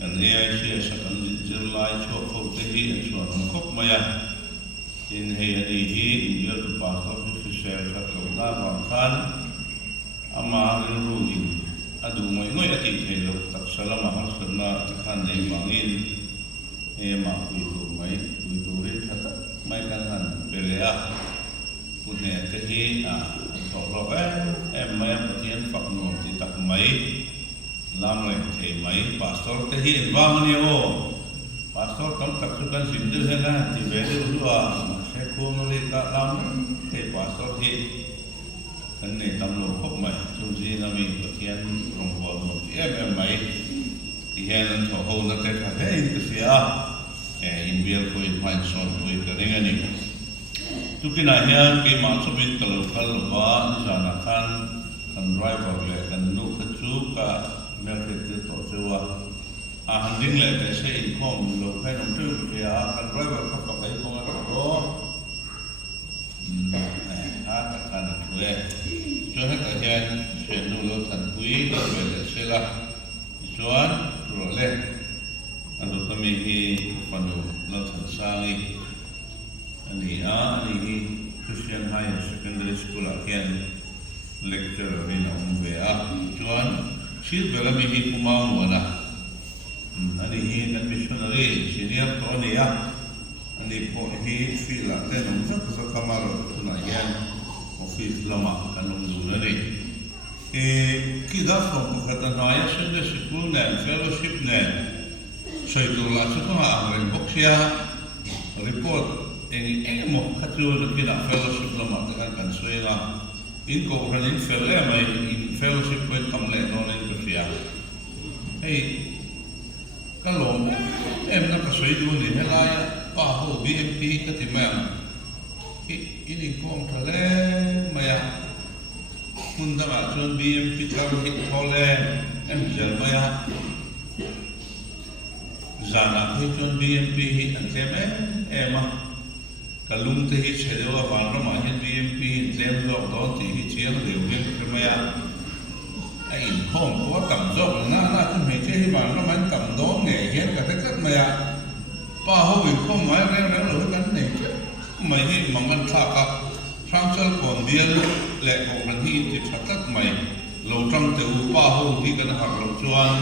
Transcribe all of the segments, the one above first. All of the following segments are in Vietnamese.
kan AIC sa kan zirlai cho ko te hi an chuan an khop maya in hei ani hi India to pastor fi share ka to da ram khan ama ru in adu moi noi ati thelo tak salama har sanna khan nei mangin e ma kui tu mai kui tu ri thata mai kan han belea pune te hi a to ro em mai pathian phak nom ti tak mai lam le the mai pastor te hi wang ni o pastor tam tak su kan sim de na ti ve de lu a se ko mo le ka lam he pastor hi kan ne tam lo khop mai chu ji na mi pathian rong bol mo ti em mai ti hen an tho ho na te tha he in ka sia in bial ko in mai son ko ka ring ani tu kina hian ke ma chu bin kal kal wa jana khan kan driver le kan nu kha chu ka mer ke to chuwa a handing le te se in khom lo khai nom tu ke a kan driver kha ka bai ko ma ro a ta kan le cho hết cả hian se nu lo than pui lo le se la chuan ro le anu ta mi hi panu lo than sangi ani hi Christian High Secondary School again lecturer in umve a chuan shil bela mi hi kumang wana ani hi kan missionary senior to ni a ani po hi fila te nom sak sak kamar na yan office lama kanum du na ni ki da from khatan haya Sunday school na fellowship na soi tu la chu ka ang boxia report en mo khatu na kina fellowship lama ta kan soi la in ko ran in fellowship ko kam le no len ko sia hey ka lo em na ka soi du ni hela ya pa ho BMP ka ti ma ini ko ang thale ma ya kun da ma chon BMP ka hit thole em jar ma ya zana he chon BMP hi an tlem ema kalung te hi chedewa van ra ma hin BMP tlem zo do ti hi chiang leu len ka ma ya ai in khom ko kam zo na kun me te hi van ra man kam do nge hian ka te kat ma ya pa ho in khom mai re lo kan nei mai hi mangan tha ka Fransal kon bial le ko ran hi ti thatak mai lo tang te u pa ho hi kan har lo chuan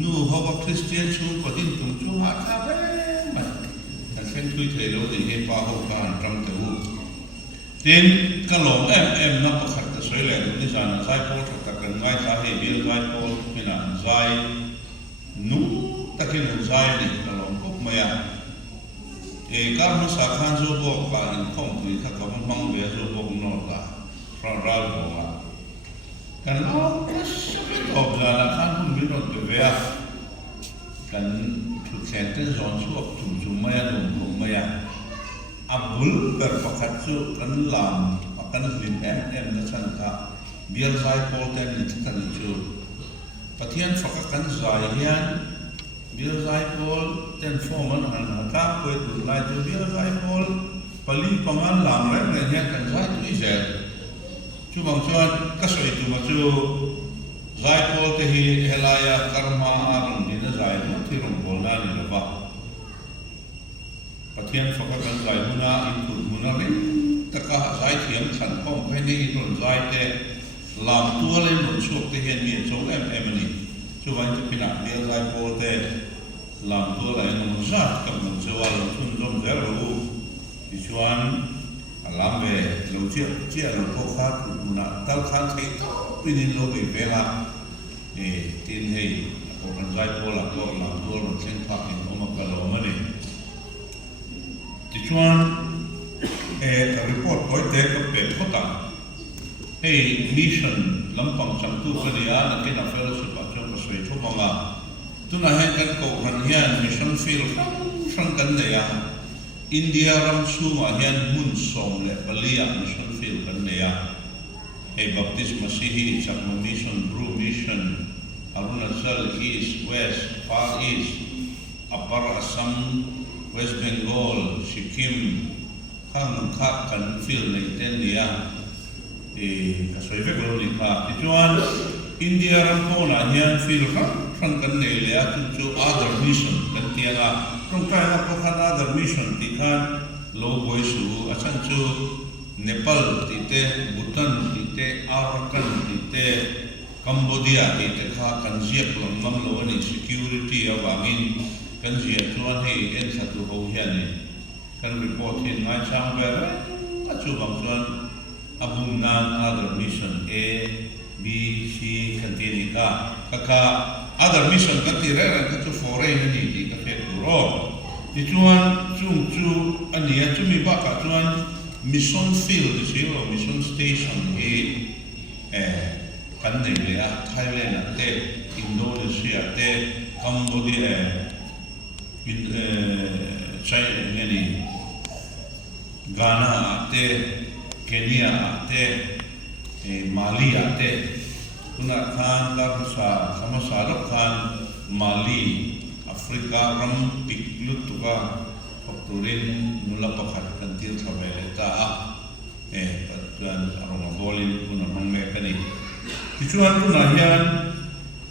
nu ho ba Christian chu ko din tum chu ha tha be mai kan sen thui the lo di he pa ho kan tang te u tin ka lo em na pa khat ta soi le ni jan sai po tha kan ngai sa he bial ngai po mina zai nu takin zai ni ka lo ko maya ka mo sa khan zo bo ka in khom thui kha ka mang be zo bo no la fra ral bo ma kan lo of la khan hun bi no be ya kan thu sen te zon su chu ma ya no ma ya abul ber pakhat chu kan lam kan lim em na chan ka bial zai pol ten ni kan chu pathian fakha kan zai hian bial zai pol ten forman han ka ko tu lai chu bial zai pol pali pangan lam re ne hian kan zai tu izel chu bang chuan ka soi tu ma chu zai pol te hi helaya karma arang ni na zai no thi rong bol na ni ba pathian fakha kan zai huna in tu huna ri taka zai thiam chan khom khai ni ron zai te lam tu le non chuak te hian mi chong em ni chu wai te pina bial zai pol te lam tu la non zat kam non chawal chun jom der ru ti chuan alam ve lo chia lo ko kha tu na tal khan thei to pinin lo be vela tin hei ko kan zai pol la ko lam tu lo chen pha in oma ka lo ma ni ti chuan ka report ko te ko pe khota hey mission lampang chamtu ka dia na ke na fellowship pa chong ko soi thoma nga tuna hen kan ko han hian mission field sang kan ne ya India ram su ma hian mun som le balia mission field kan ne ya hey baptist masihi chakma mission bru mission Arunachal east west far east upper Assam West Bengal Sikkim khang kha kan field nei ten dia ka soi ve ko ni kha ti chuan India ram ko na hian field ฟังกันในเรื่องจู่ other mission กันที่อ่ะตรงใกล้นักพัฒนา other mission ที่ขันโลบอยสูอาจารย์จู่เนปาลที่เตบูตันที่เตอารากันที่เตกัมพูชาที่เตข้ากันเจียกลงน้ำโลนี่ security อ่ะว่ามินกันเจียกชวนให้เอ็นสัตว์หัวเฮียนี่กัน report เห็นงานช่างแบบก็จู่บางส่วนอาบุญนาน other mission A B C กันที่นี่ก็other mission กันที่เรื่องก็จู่ foreign นี่ที่ก็เฟกตัวรอที่ชวนจู่อันนี้จู่มีบ้าก็ชวน mission field ที่ชื่อ mission station กันในเรื่องไทยแลนด์เตอินโดนีเซียเตกัมพูชาไชน่านี่กานาเตเคนยาเตมาลีเตคุณอาคารกับสมัสารคารมาลีแอฟริการัมปิกลุตุกาพบตัวเรนนุลปะขัดกันที่ทำให้ตาปัจจุบันอารมณ์บอลินคุณน้องเมฆนี่ที่ชวนคุณอาเฮียน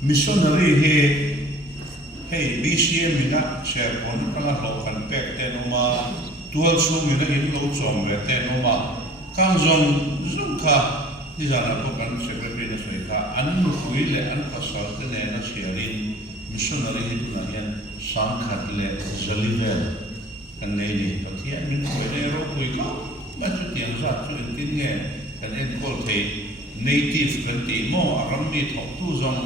มิชชันนารีให้BCM มินะเชื่อคนกำลังหลอกกันเป็กแต่โนมาตัวสูงมินะอินโลจอมเวแต่โนมาการจงค่ะที่จะนับกันเสกเป็นสวยค่ะอันนู้นคุยเลยอันภาษาที่เนี่ยนะเชียรินมิชชันนารีที่คุณอาเฮียนสังขัดเลยจลิเวลกันในนี้บางทีอันนี้คุยในรถคุยก็มาจุดยังสัตว์จุดที่เนี่ยกันเองก็เท native กันที่โม่อารัมมีทอกตู้จง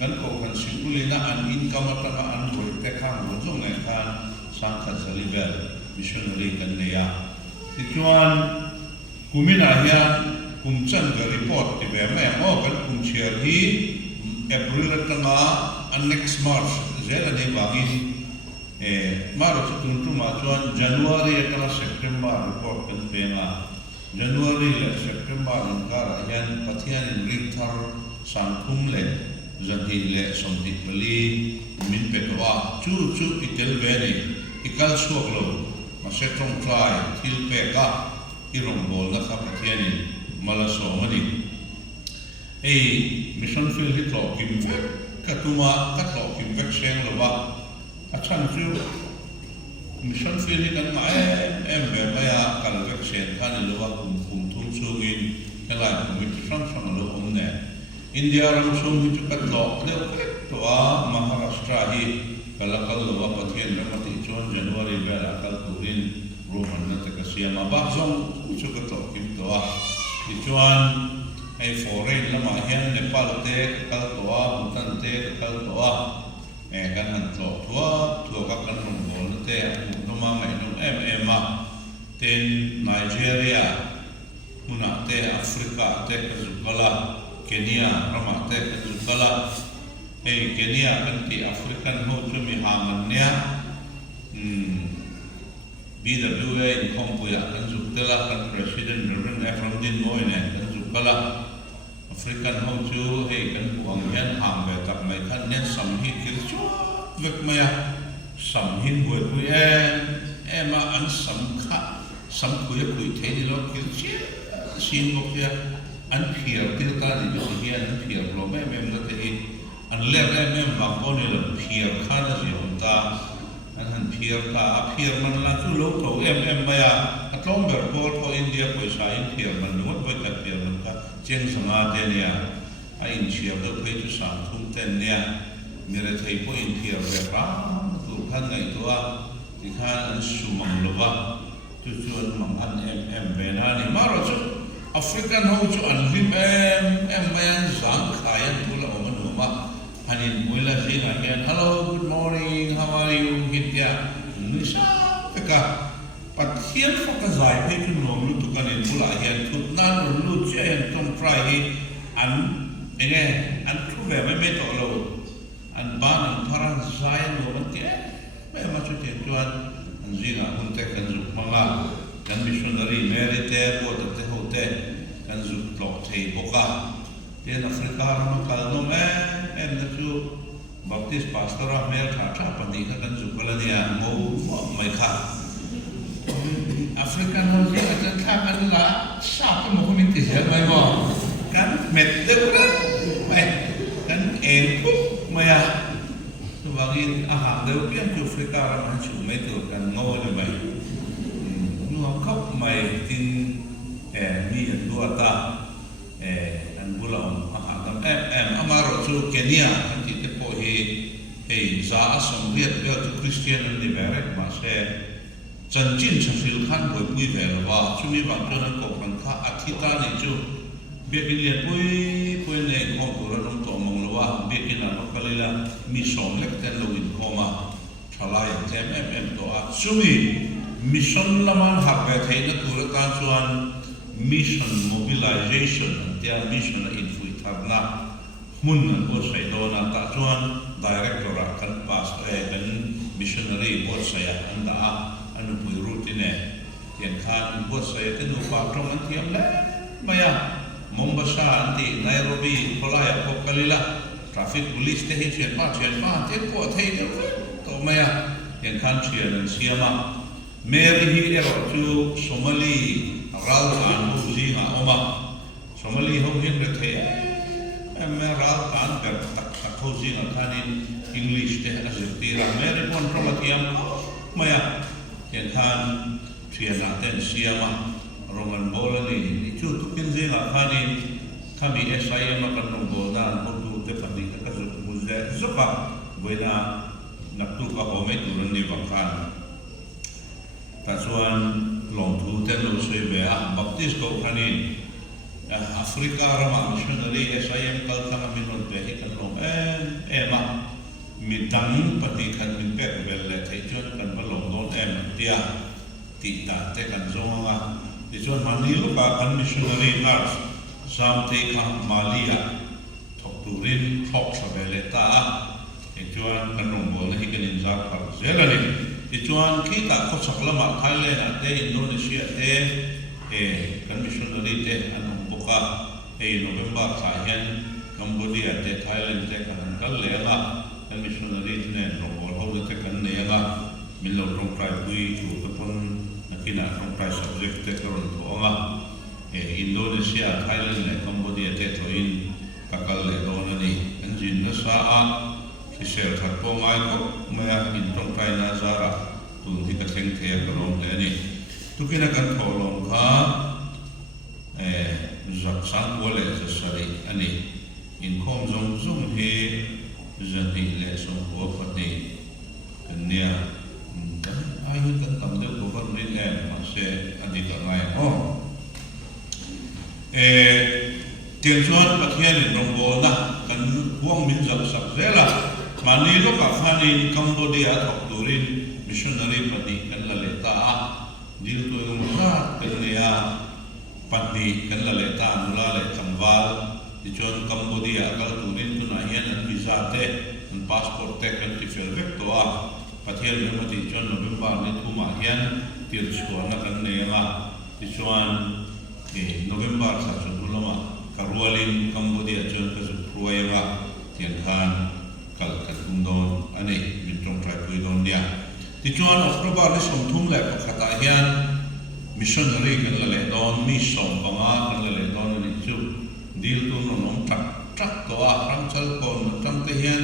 กันก็กันสิ่งที่เลยนะอันอินกัมตะอันรวยแต่ข้างบนจงในการสังขัดจลิเวลมิชชันนารีกันเนี่ยที่ชวนกุมินาเฮียกุมจันกับรีพอร์ตที่แบบแม่โม่กันกุมเชียร์ที่April ตั้งแต่อัน next March เจริญในบางอินมาร์ชตุนตุมาชวน January ตั้งแต่ September รีพอร์ตกันเป็นอ่ะ January และ September นั่นก็เห็นพัทยาในริมทาร์สังคมเล่จันทีเล่สมติบลีมินเป็ดว่าจู่อิตาลีนี่อีกาลสวกโลมาเซตรงทรายทิลเปก้าอีรงบอลนะครับพัทยานี่มาลาโซมันนี่มิชชั่นฟิลที่ต่อกิมเวกกัตุมากัตต่อกิมเวกเชงหรือว่าอาจารย์จู่มิชชั่นฟิลที่กันมาแบบไม่อาการเวกเชงกันหรือว่าคุมทุ่งสูงินแค่ไรคุมมิชชั่นฟังหรืออมเนี่ยอินเดียเราส่งที่จุดกัตต่อเดี๋ยวตัวมหาราชตราฮีกัลกัลหรือว่าประเทศเรื่องที่จวนจันวารีเวลากัลตุรินโรมันนั่นแต่ก็เสียมาบ้างส่งจุดกัตต่อกิมตัวที่จวนไอ้ foreign ละมาเห็นเนปาลเตะกัลตัวบูตันเตะกัลตัวกันหันตัวกับกันลงบอลเตะนุ่มมาไม่นุ่มมาเต็นไนจีเรียมุนาเตะแอฟริกาเตะกันจุกลาเคนยารามาเตะกันจุกลาเคนยากันที่แอฟริกันโฮจุมีฮามันเนี่ยBWA อินคอมพุยกันจุกลากัน President Reverend Efremdin Moine กันจุกลาแอฟริกันโฮจูกันพวงยันหามแบบตักไม่ทันเนี่ยสัมหิคิดชัวเวกมาสัมหินบุยบุยมาอันสัมคุยเทนิโลคิดเชี่ยสินบุกยาอันเพียร์ที่ตาดีเป็นสิ่งอันเพียร์เราไม่นั่นแต่อันเล็กไม่บางคนเนี่ยเพียร์ข้าจะเสียตาอันเพียร์มันละทุโลกเขาไม่อัตลอมเบอร์บอลเขาอินเดียไปใช้เพียร์มันนวดไปกับเพียร์มันก็เจียงสงาเดนียไอ้อินเชียร์ก็ไปจุดสามทุ่มเต็นเนี่ยมีอะไรที่พวกอินเพียร์แบบว่าตัวขั้นไหนตัวที่ขั้นอันสุมังลบะจุดมังอันเป็นอะไรมาเราจุดแอฟริกันเขาจุดอันริมไม่อันสังขายตัวละมันหัวมาฮันนี่มวยละสินะเห็น Hello good morning how are you ฮิตยานิชาเด็กปัจเจียนฟังกันใจให้คุณน้องรู้ตุกันเองตัวละเห็นทุกนั้นรู้เชื่อเห็นต้องทรายอันอันทุกแบบไม่ต่อเราอันบ้านอันพารันใจเรามันเจ๊ไม่มาช่วยเจ้าจวนอันจริงอ่ะคุณเตะกันจุกมังลากันมิชชันนารีเมริเตอร์วัวเตะหัวเตะกันจุกหลอกเทบกะเจ้าแอฟริกาเรามาคัลโนเมนั่นคือบัพติสต์พาสตอร์เมลขาดปฏิกันจุกกันเนี่ยงูไม่ขาดแอฟริกันเราจริงอาจจะขาดกันละชาติมันคงไม่ติดเชื้อไม่บอกกันเม็ดเด็กกันไม่กันเอ็นปุ๊บ maya bangin ahang deu pian tu Afrika ram chu mai tu kan ngo le mai nu am khop mai tin mi an dua ta an bulam ahang em amaro chu Kenya an ti te po he za som riat bel tu Christian an ni beret ma se chan chin chil khan boi pui ve wa chu mi bang ton ko kan kha athita ni chu biakin lian pui nei khom tu ra rom to mong lo wa biakin an kalila mi som lek ten lo in koma thalai tem em to a sumi mission laman hak ve thei na tu ra ta chuan mission mobilization tia mission in fui tharna mun an bo sai do na ta chuan director kan pas kan missionary bo sai an da anu pui routine tian khan bo sai te nu pa trong an thiam le maya Mombasa anti Nairobi kolaya ko kalila traffic police te hi chen pa te ko thei de to maya yan khan chian siama Mary hi ero chu Somali ral an bu ji ma oma Somali ho hin de the ral an per tak ho ji na khanin English te azti ra Mary kon ro tiam maya yan khan chian na ten siama Roman bolani chu tu pinje la khani kami SIM kan no boda ko tu te pandi ka zo muzde zopa buena naktu ka home tu ni bakhan ta chuan long thu te lo se be a baptist ko khani Africa rama missionary SIM kal ka min non be kan lo ma midang pati kan min pek bel le thai chuan kan ba long don tia ti ta te kan zonga This one Manilu ka missionary nurse samte ka Malia thok turin thok sabele ta chuan kanong bol na hikin inzak par zelani chuan kita ko saklama Thailand ate Indonesia te kan missionary te anong buka November sa yan Cambodia te Thailand te kan kallenga kan missionary ne rongol ho te kan nenga minlo rong trai pui tu kapon nakina rong trai subject te karon thonga Indonesia Thailand le Cambodia te thoin kakal le donani anjin na sa a kisel that po ngai ko maya in rong trai na zara tu hi ka theng the karon le ni tukina kan tholong kha zak sang wole sari ani in khom zong zong he zati le song ho pati nia ai kan tam de ko kan rin ma se adi ka ngai ho tiang chuan pathian in rong bol na kan buang min zak sak zela mani lo ka khanin Cambodia thok turin missionary pati kan la leta dil to ng sa kan nia pati kan la leta nula le changwal ti chuan Cambodia kal turin tu na hian an visa te an passport te kan ti fel vek to a pathian me mati chuan November ni thuma hian tir chuan na kan nenga ti chuan November sa chulama karwalin Cambodia chuan ka pruaira tian khan kal katundon ani mitong trai pui don dia ti chuan October ni som thum le khata hian missionary kan la le don mi som panga kan la le don ni chu dil tu no nom tak to a ram chal kon tam te hian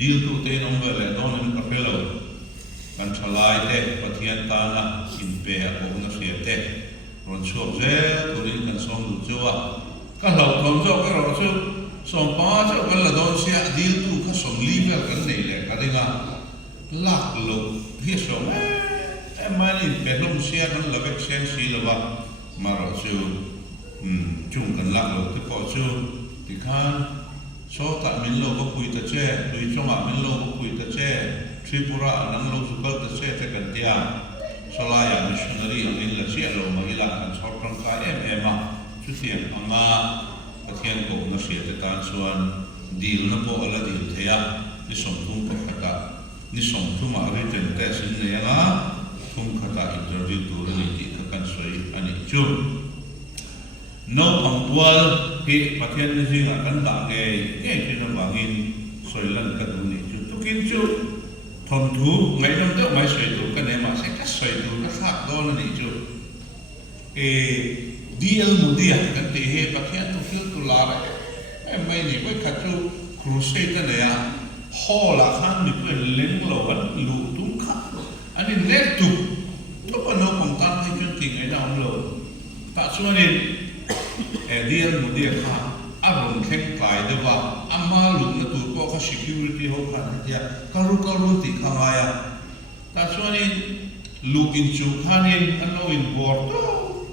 dil tu te nom le don ni ka pelo kan chalai te pathian ta na in pe a ko na se te ron chuak je turin kan som lu chuwa ka lau thom zo ka ro chu som pa chu kan la don sia dil tu ka som li vel kan nei le ka dinga lak lo hi som mani pe lom sia kan la vek sen si la wa ma ro chu chung kan lak lo ti po chu ti khan so ta min lo ko pui ta che tui chonga min lo ko pui ta che Tripura nan lo su kal ta che te kan tia solaya missionary in la sia lo ma ila kan sort kan ka ma chu tian anga pathian ko na sia te tan chuan dil na po ala dil thea ni som thum ko khata ni som thum a written test ne anga thum khata interview tu ni ti kan soi ani chu no pangwal hi pathian ni jinga kan da nge ti na bangin soi lan ka du ni chu tukin chu thon thu ngai nam te mai soi tu kan ne ma se ka soi tu ka thak do na ni chu DL mudia kan te he pathian tu fil tu la mai ni wai kha chu crusade na ya hall a khan ni pen leng lo an lu tum kha ani le tu to pa no pang tan hai chun ting ai na lo ta chuanin dial mu dia kha aron kheng kai de wa amma lu na tu ko kha security ho kha dia karu ti kha ya ta chuanin lu in chu khanin an lo in bor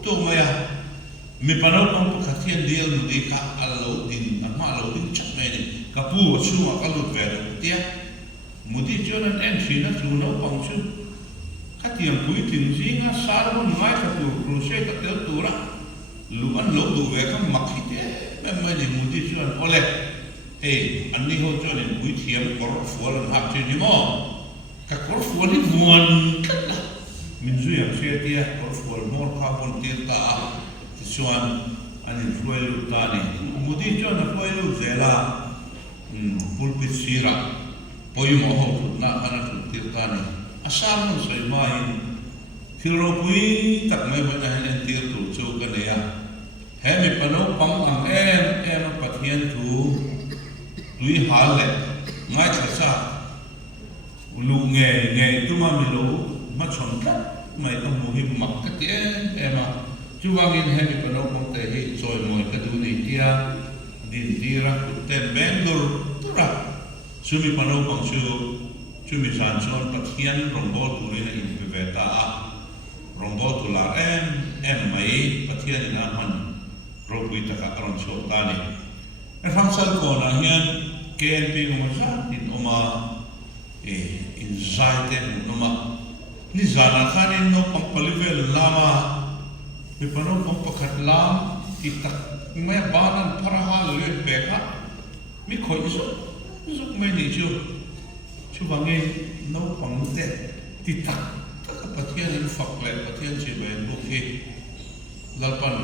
to maya mi panau pang pakhathian dial mu di kha allo din amma lo din chak mai ni kapu chu ma kalu ve tia mudi chuan an entry na chu no pang chu khatiam pui tin jinga sarmun mai ka tu crusade ka tel tura lu an lo du ve ka makhite mai ni mudi chuan ole anni ho chuan in pui thiam kor fual an hap chi ni mo ka kor fual ni muan kala min zu yang sia tia kor fual mor kha bon tir ta chuan anin fluelu ta ni mudi chuan a fluelu zela pulpit sira poimo ho na ana tir ta ni asar no sai mai thiro pui tak mai ba na hen tir tu chu ka ne ya he mi pano pang ang em pathian thu tui hal le ngai cha lu nge tu ma mi lo ma chon ka mai ka mu hi mak ka ti ema chu wangin he mi pano pang te hi choi moi ka du ni tia din tira ku ten bendur tura chu mi pano pang chu mi san chon pathian rombo tu ni na in ve ta rombo tu la em mai pathian na man ro pui ta ka aron so ta ni fangsal ko na hian KNP mo sa in oma in zaite noma ni zana khanin no pampalivel lama mi pano pampakat lam itak mai banan parahal le beka mi khoi isu mai ni chu bangin no pangte titak tak pathian in fakle pathian si ben bukhi lalpan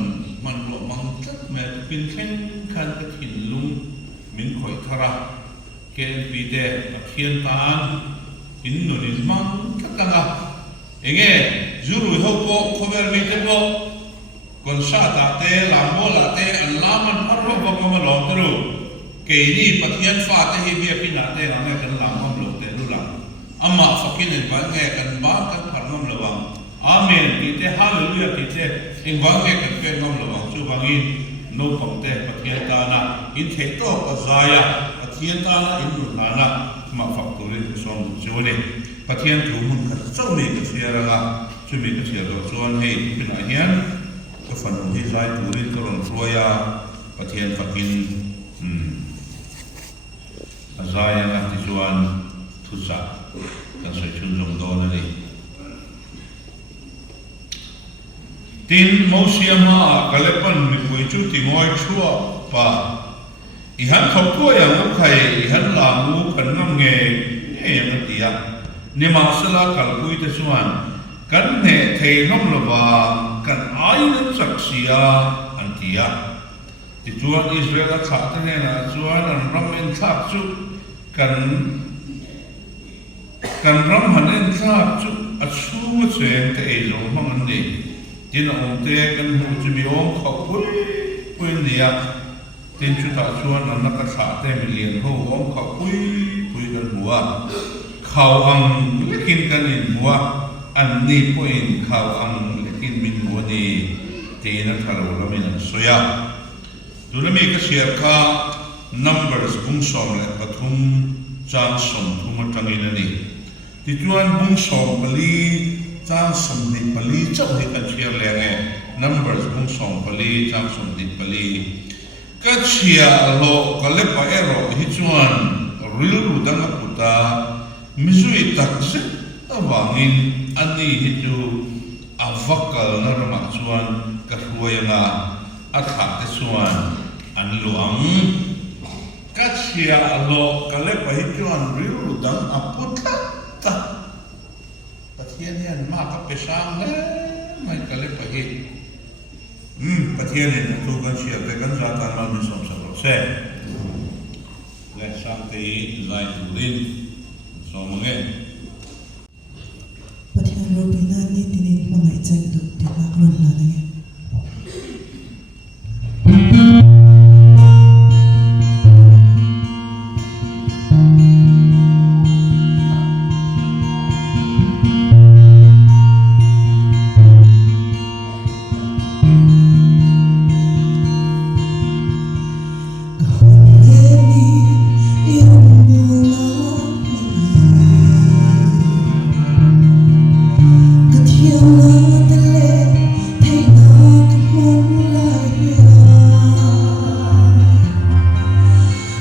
man lo mang tat me pin khen khan ka thin lung min khoi thara KNP de pathian tan in no ni mang katanga enge zuru ho ko khober mi te bo kon sa ta te la mo la te an la man parro ba ma lo tru ke ni pathian fa te hi bi pina te la ne kan la mam lo te lu la amma fakin en ba nge kan ba kan par ngam lo bang amen ti te hallelujah ti te in ba nge kan pe ngam lo bang chu bangin no pang te pathian ta na in the to ka zaya pathian ta na in lu na na ma fak tu rin som chu ne pathian thu mun kha chau me ka sia ra chu me ka sia do chuan hei pin a hian ka fan hi zai tu rin ka ron roya pathian fakin azaya na ti chuan thu sa kan sai chun jong do na ni tin mosiama kalepan mi pui chu ti ngoi chua pa i han thok ko ya mu khai i han la mu kan ngam nge yang tia ni ma sala kal pui te chuan kan ne thei nom lova kan ai nan saksia an tia ti chuan Israel a tha te na chuan an ramen thak chu kan ram hanen thak chu a chu chen te ei lo mang an ni tin ong te kan hu chu mi ong kho pui nia tin chu ta chuan an na ka tha te million ho ong kho pui kan huwa khau ang lekin kan in huwa an ni point khau ang lekin min huwa ni te na thalo lamin an soya dunami ka share ka numbers bung som le pathum chang som thuma tangin ani ti chuan bung som pali chang som ni pali chau hi kan share le nge numbers bung som pali chang som ni pali ka chia lo kale pa ero hi chuan ril rudang aputa mizui takse awangin ani hi chu avakal na rama chuan ka huayanga atha te chuan an luang ka chia lo kale pa hi chuan ril rudang aputa ta pathian hian ma ka pesang le mai kale pa hi pathian in tu kan chia te kan za ta ma mi som sa ro se le sang te lai tu rin so mange pathian ro pina ni tinin ma mai chai tu ti la ron la ne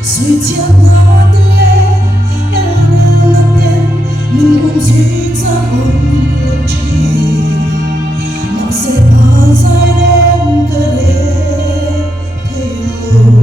水晶那的嘞，那天mình cùng suy ra ôn lực chi, mà sẽ phá giải đêm cả đêm thấy lâu.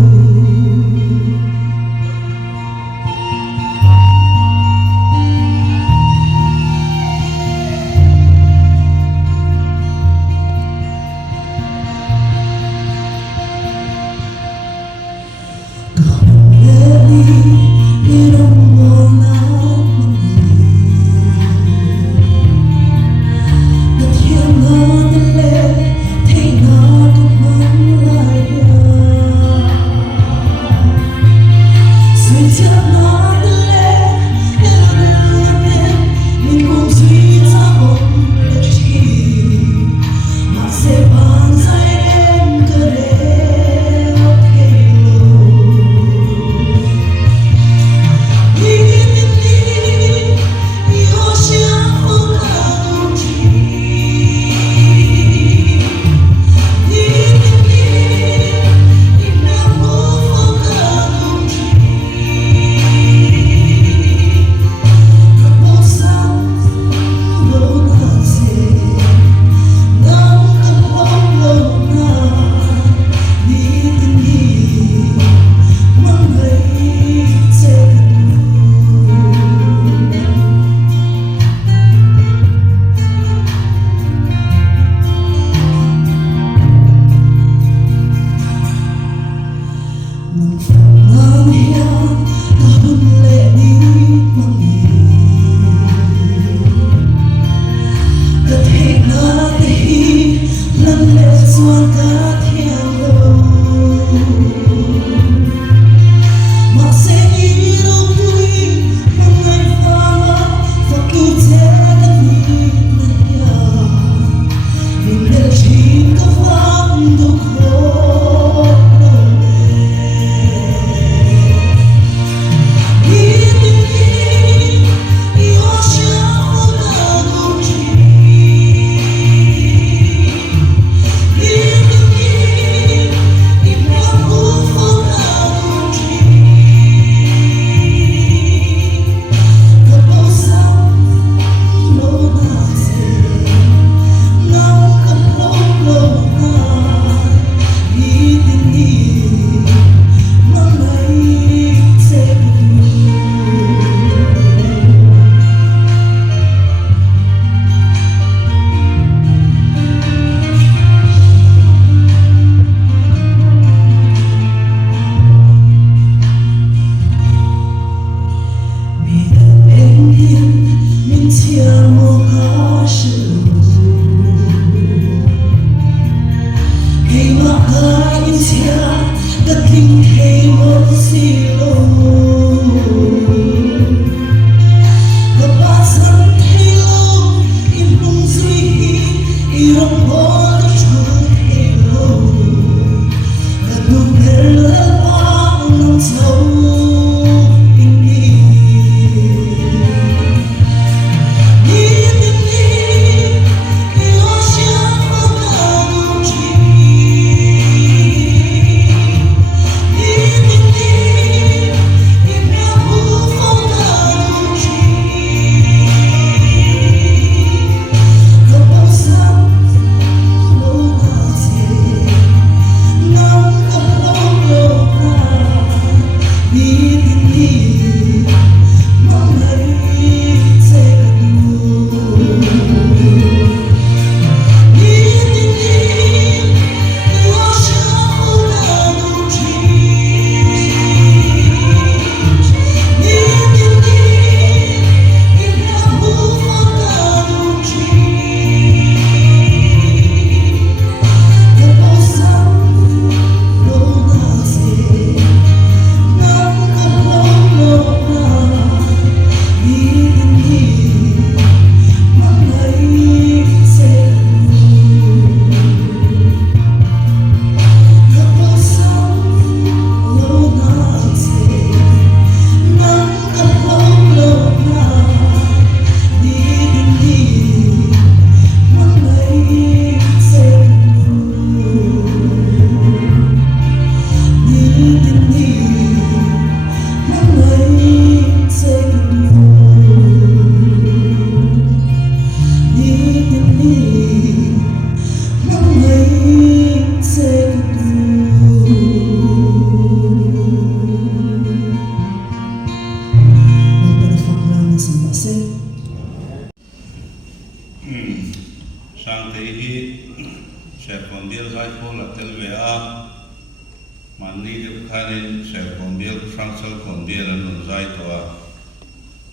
lel frangsal kon bi ran non zai to a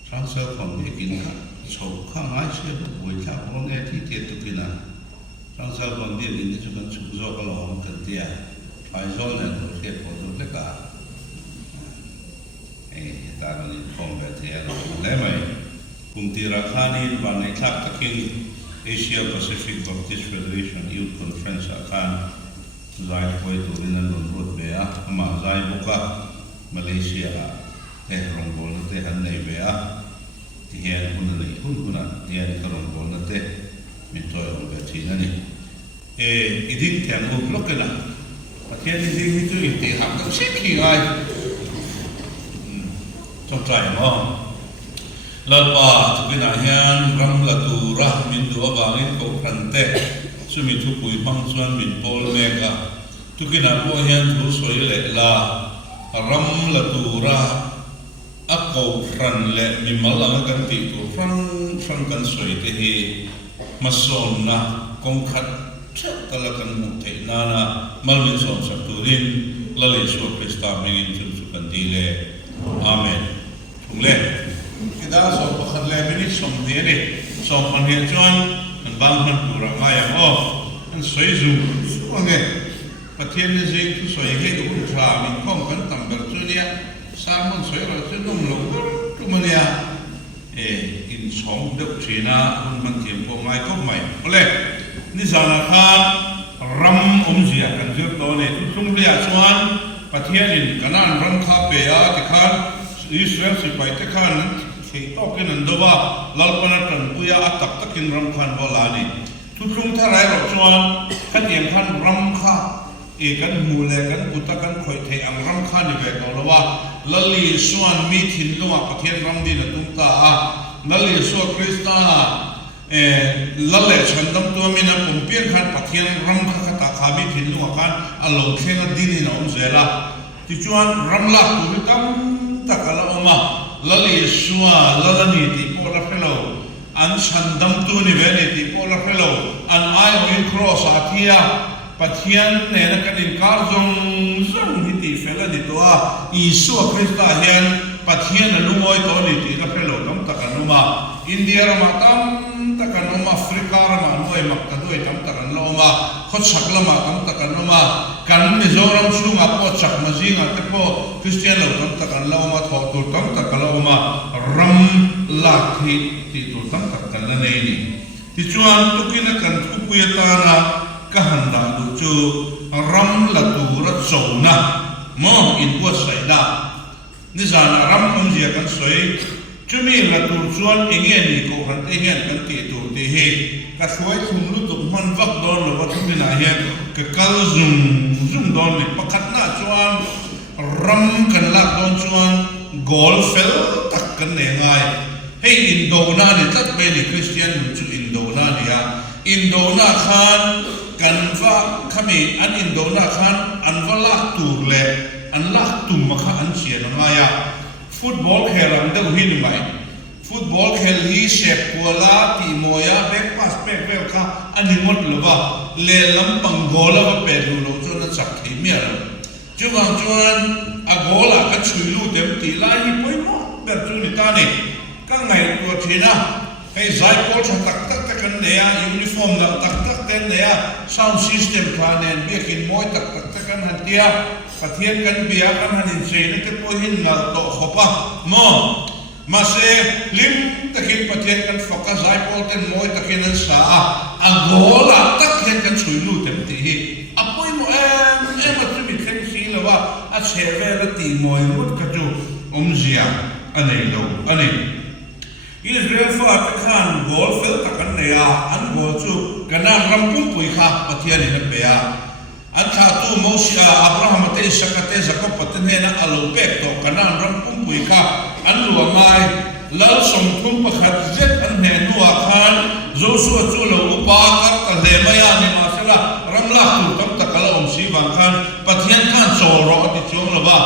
frangsal kon bi kin kha chou kha ngai se boi cha ron e ti ti tu kina frangsal kon bi rin chu kan chu zo ka lo kan tia pai zo ne to se ko do le ka ta ni kon be te le mai kum ti ra khani ba nei thak takin Asia Pacific Baptist Federation Youth Conference akan zai koi tu ina non rot be a ma zai buka Malaysia te rong bol te han nei be a ti hian hun nei hun kuna hian ka rong bol te mi to ong be thi na ni iding tiang u blokela pathian ni ding hi tu in ti ham ka se khi ai trong trai mo lalpa tu bina hian ram la tu ra min du awangin ko khante sumi thu pui mang chuan min pol meka tu kina po hian thu soi le la ram la tu ra a ko fran le mi malanga kan ti tu fran kan soi te hi mason na kong khat tala kan mu te na na malmin som sa turin la le so krista mengin chu kan di le amen le kita so pakhat le mini som de ni som man hian chuan an bang man pura maya mo an soi zu ange pathian ni jing tu soi he du tra min khom kan tam ber chu nia samon soi ro chu num lo tu mania in som de china un man tiam ko mai ko mai ole ni zana khan ram zia kan jur to ne tu tung ria chuan pathian in kanan ram kha pe a ti khan Israel si pai te khan thei to kin an dowa lalpana tan puya atak takin ram khan bolani tu tung tharai ro chuan kan yem khan ram kha e kan mule kan uta kan khoi the ang ram kha ni ve ko lawa lali suan mi thin lunga pathian ram din tung ta a lali so krista lalle chandam to mina pompian khan pathian ram kha ta kha mi thin lunga kan alo thlenga din in om zela ti chuan ram la tu tam takala oma lali suwa lalani ti pola fellow an chandam tu ni veni ti pola fellow an ai in cross athia pathian ne na kan in kar zong hi ti fela ni to a isu krista hian pathian alungoi to ni ti ka fellow tam takanuma india ra matam takanuma africa ra ma noi makta doi tam takanuma khot sakla ma tam takanuma kan mizoram sunga po chak mazinga te po christian lo tam takanuma tho tu tam takaluma ram lakhi ti tu tam takala nei ni ti chuan tukina kan thu puyata na ka handa du chu ram la tu ra chona mo in po saida ni zana ram zia kan soi chumi la tu chuan enge ni ko kan te hian kan ti tu te he ka suai thum lu tu man vak don lo wa thum na hian ka kal zum don ni pakhat na chuan ram kan la don chuan gol fel tak kan ne ngai hey indona ni tat be ni christian chu indona ni ya indona khan kan va khami an indona khan an va lak tur le an lak tum ma kha an chian nga ya football khelam de hin mai football khel hi shep kola ti moya back pass back back kha ani ngot lova le lam pang gola va pe lu lo chona chak thei mia chuwang chuan a gola ka chui lu dem ti la hi poi mo ber chu ni ta ni ka ngai to thina kai zai ko tha tak tak tak kan ne ya uniform lam tak tak ten ne ya sound system planen bekin moi tak tak tak kan hatia pathian kan bia kan hanin cheina te po hin nal to khopa mo mase lim takin pathian kan focus zai ko ten moi takin an sa a gola tak hen kan chui lu tem ti hi apoi mo tu mi khen si lawa a cheve la ti moi mut ka tu zia anei lo anei Israel fa khan gol fel takan ne ya an gol chu kana rampum pui kha pathian ni be ya an tha tu Moses Abraham te sakate Jacob patne na alo pek to kana rampum pui kha an lu mai lal som thum pakhat zet an ne nu khan Joshua chu lo upa kar ka le maya ni ma sala ramla tu tam takala si wang khan pathian khan choro ti chong lo ba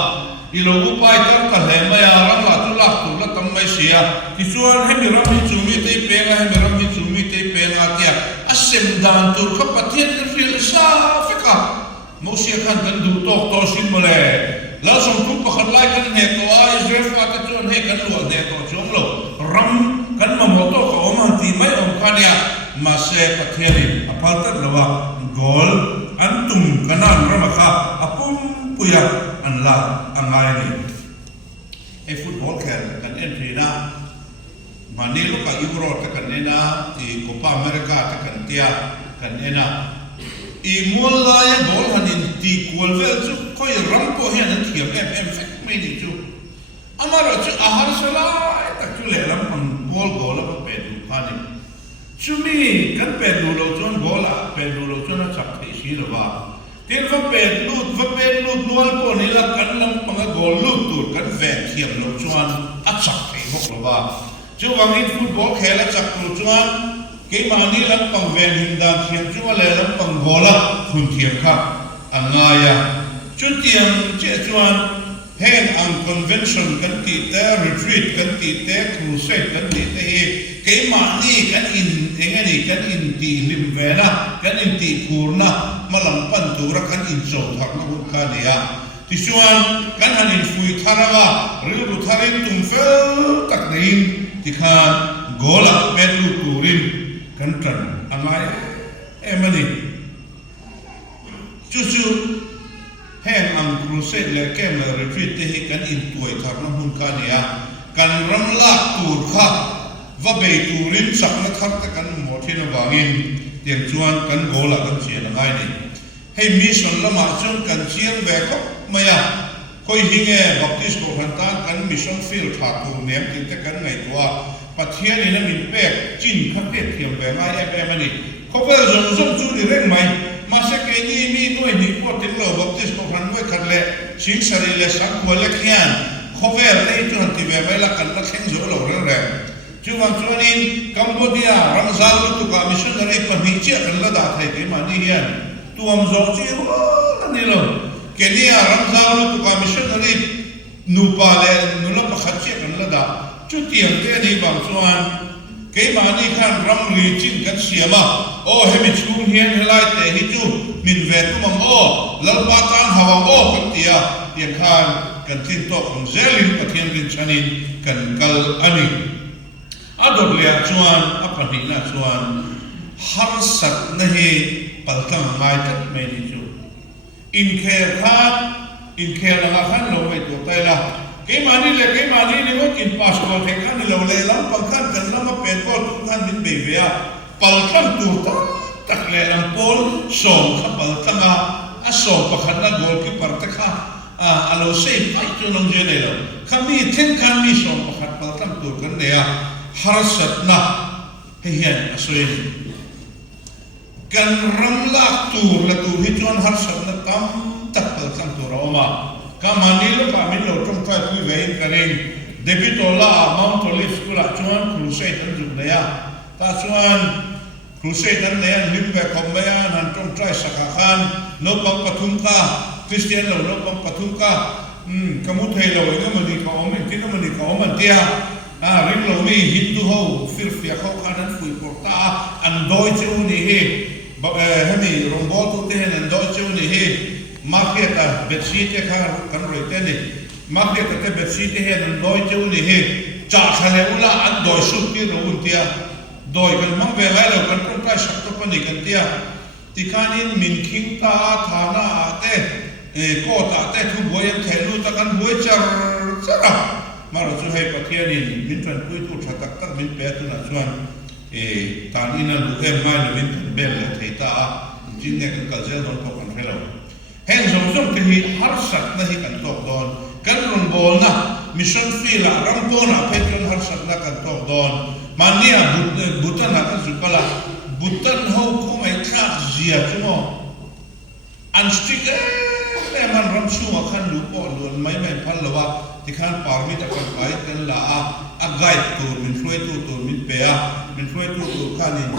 ilo upai kar ka le maya ramla tu la tu la tam mai sia ti chuan hemi ram hi chumi te penga hemi ram hi chumi te penga tia asem dan tu kha pathian fil sa fika Moses khan kan du tok to sin mole la som tu pakhat lai kan ram kan ma moto ka om ti mai om khania ma se pathianin apal tat lawa gol antum kanan ramaka apum puya anla angai ni e football kan entry na manilo ka euro ta kan ena e copa america ta kan tia kan ena e mola ya gol hanin ti kolvel chu koi rampo hian an thiam em fek mai ni chu amaro chu ahar sala ta chu le lam pang bol gol ba pe du khani chumi kan pe du lo chon bola pe du lo chon chak thei si lo ba til va pe lut nual po ni la kan lam pang gol lut tu kan ve thiam lo chuan a chak thei bok lo ba chu wangin football khela chak tu chuan ke mani lam pang ven hin dan thiam chu le lam pang bola khun thiam kha angaya chu tiam che chuan heng ang convention kan ti te retreat kan ti te crusade kan ti te he ke mani kan in engani kan in ti lim vela kan in ti purna malam pan tura kan in so thak na bu kha dia ti chuan kan hanin fui tharawa ril bu tharin tum fel tak nein ti khan gola pelu turin kan tran angai emani chu heng ang crusade le kem le retreat te hi kan in tuai thak na hun kha nia kan ram lak tur kha va be turin sak na thak ta kan mo thin wangin tiang chuan kan gola kan chian ngai ni hei mission lama chun kan chiang ve khop maya koi hinge baptist ko hanta kan mission field tha tu nem tin te kan ngai tua pathian ni na min pek chin khak te thiam ve ngai em ani khober zong chu ni reng mai masa ke ni mi noi ni po tin lo baptist ko han noi khat le sing sari le sak ko le khian khover te chu han ti ve mai la kan la kheng zo lo re chu wang chuanin cambodia ramzal tu ka missionary pa mi che kan la da thai ke mani hian tuam zo chi ro ni lo kenya ramzal tu ka missionary nu pa le nu la pa khat che kan la da chu tiang te ni bang chuan ke mani khan ram ri chin kan siama o hemi chung hian helai te hi chu min ve tu mam o lalpa tan hawa o kan tia tiang khan kan tin to khong zelin pathian rin chanin kan kal ani ador le chuan apani na chuan har sat na hi paltang mai tak me ni chu in khe la khan lo mai to tai la ke mani ni mo in passport he khan lo le lam pang khan kan lam pe ko tu khan min be vea paltang tu ta tak le lam pol som kha paltanga a som pakhat na gol ki par ta kha alo sei pai tu long je le lo khami then khan mi som pakhat paltang tu kan ne a har sat na he hian asoin kan ram lak tur la tu hi chuan har sat na tam tak paltang tu roma ka mani lo ka min lo trong thai pui vein kanin debitola mount olive school a chuan crusade an juk ya ta chuan crusade an le an limbe khomaya han trong trai sakha khan no pang pathum ka christian lo no pang pathum ka kamu thei lo ina mani ka om tin mani ka om tia ring lo mi hindu ho fir fia kho khan an fui porta an doi chu ni he hani rombo tu te an doi chu ni he market bedsheet kha kan roi te ni market te bedsheet he an doi chu ni he cha khale ula an doi su ti ro un tia doi kan mang ve lai lo kan kon kai sak to pani kan tia tikanin min king ta thana te ko ta te thu boyam thelu ta kan boi char chara maro chu hei pathianin min tran pui tu tha tak tak min pe tu na chuan tanina lu em mai lo min bel le theita jin ne kan kal zel don to kan hello heng zong te hi har sat na hi kan tok don kan run bol na mission field ram to na petron har sat na kan tok don mania butan na kan zupala butan ho ko mai kha zia chumo an stick man ram su ma khan lu po lon mai phal lawa ti khan parmi ta kan pai kan la a guide to min floi tu min pe a min floi tu khanin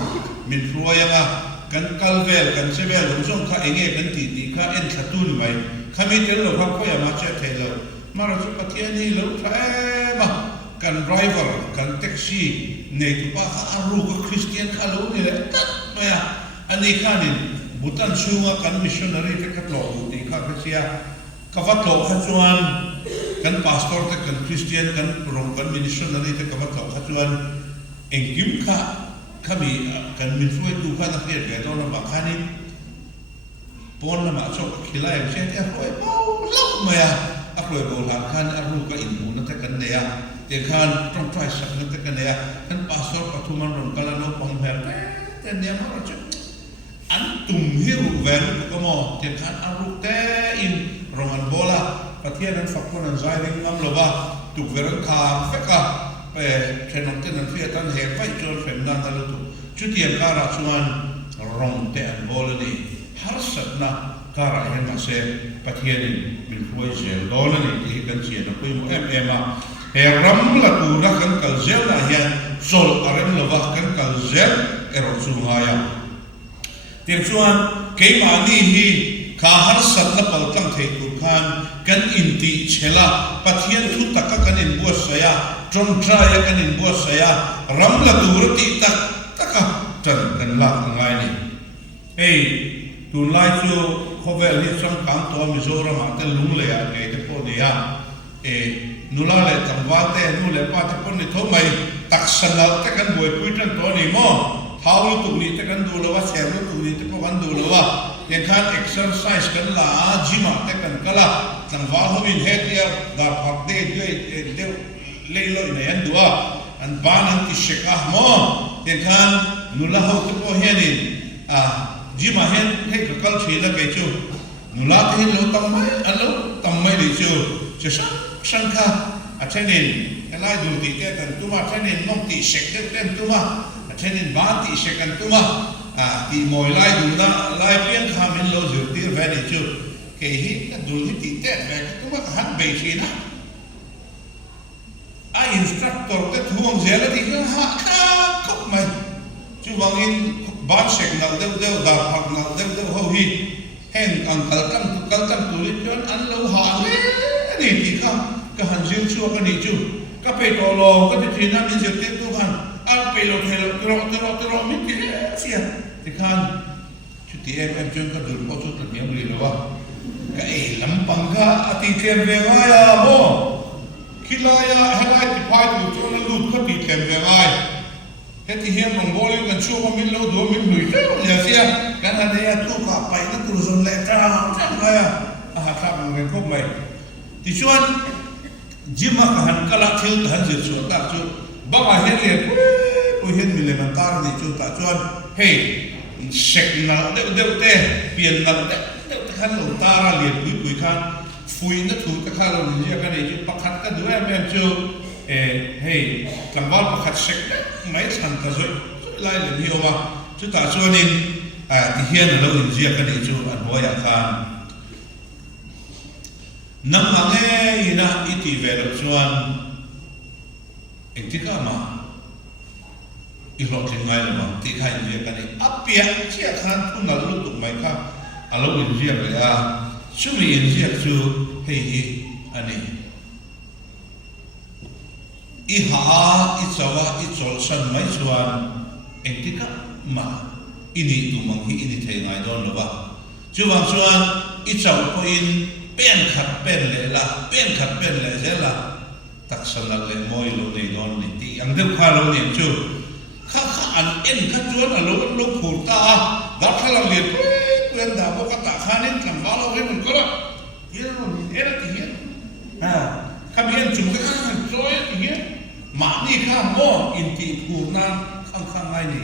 min floya kan kalvel kan sebel zong kha enge kan ti kha en thatun mai khami tel lo kha khoya ma che thelo maro chu pathian ni lo ma kan driver kan taxi nei tu pa kha aru ko christian kha lo ni le maya ani khanin butan sunga kan missionary te khat lo ti kha khasia ka vat lo kha chuan kan pastor te kan Christian kan rong kan missionary te kamat lo katuan engkim kha kami kan min suai tu kha na fiat ga don ba khani pon na ma chok khila em che te hoi mau lok ma ya a roi bo la khan a ru ka in mu na te kan ne ya te khan trong trai sak na te kan ne ya kan pastor pathuman rong kala no pong her te ne ma cha an tum hi ru vel ko mo te khan a ru te in rong an bola pathian an fakon an zai ring ngam lo ba tu veran kha feka pe thenom te nan fiat an he vai chol fem na na lu tu chu tian ka ra chuan rong te an bola ni har sat na ka ra hen ma se pathian in min huai zel dol ni ti kan sia na pui mo em a he ram la tu ra kan kal zel na hian sol arem lo ba kan kal zel ero chu ha ya tiang chuan ke ma ni hi kha har sat na pal tang thei tu khan kan in ti chela pathian thu taka kan in buat saya tron traya kan in buat saya ram la tu ti tak taka tan kan la ngai ni hey tu lai chu khovel hi sang kang to Mizoram ate lung le ya ke te po ne ya nula le tamwa te nu le pa te po ni tho mai tak sanal te kan boi pui tan to ni mo thau tu ni te kan du lo wa sem tu ni te po kan du lo wa yang kan exercise kan la jima te kan kala tamwa ho min he dia dar phak de de le lo ne an dua an ban an ti sheka mo yang kan nula ho te po he ni jima hen he ka kal thila ke chu nula te lo tammai alo tammai li chu che sangkha a thenin elai du ti te kan tuma thenin nom ti shek de tem tuma a thenin ba ti shek kan tuma ti moi lai du na lai pian kha min lo zu ti ve ni chu ke hi ka du hi ti te ve tuma han be chi na a instructor te thuang zela ti ha kha kop mai chu wangin ban sek nal deu da phak nal deu ho hi hen ang kal kam tu li chuan an lo ha le ni ti kha ka han zil chu ka ni chu ka pe to lo ka ti thina min zil ti tu khan al pe lo tro mi ti sia ti khan chu ti em chun ka dur ko chu ta niam li lo wa ka lam pang ka ati tlem ve nga ya mo khilaya helai ti phai tu chu na lut ka ti tlem ve ngai heti hian mongolian kan chu ma min lo do min lui te ya sia kan ane ya tu ka pai na tu zon le tra ma ya ha kha ma ko mai ti chuan jima ka han kala thil ka han zir chu ta chu ba ma hian le pu hian mi le man tar ni chu ta chuan hey shek na de te pian na de khan lo tara le pui khan fui na thu ta kha lo ni ya ka ni chu pakhat ka du em chu hey tlambal pakhat shek mai chan ta zoi lai le hi wa chu ta chuanin ti hian lo in zia ka ni chu an boya khan nam ange ina iti velo chuan engtika ma i lo thin ngai lo ma ti khai zia ka ni apia chia khan thu na lu tu mai kha alo in zia le a chu mi in zia chu hei hi ani i ha i chawa i chol san mai chuan engtika ma ini tu mang hi ini thei ngai don lo ba chuwang chuan i chaw po in pen khat pen le zela tak sanal le moi lo nei don ni ti ang deu kha lo ni chu kha an en kha chuan alo lo phur ta da khala le pen da bo ka ta khanin tlam ba lo he mun ko la ye lo ni era ti he kha bien chu ka choi ti he ma ni kha mo in ti phur na khang ngai ni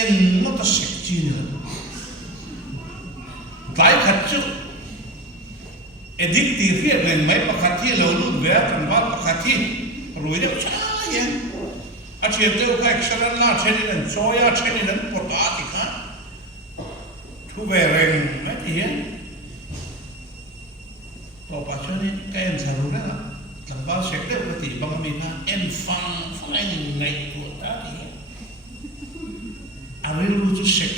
en no ta sek chi ni dai khat chu edik ti fiat len mai pakhathi lo lu ve kan wal pakhathi roi de cha yen a chem de ka action la cheni len soya cheni len pota ti kha thu ve ren ma ti yen to pa chani ka en saru na kan wal sek de ti bang mi na en fang ai ngai tu ta ti a re lu chu sek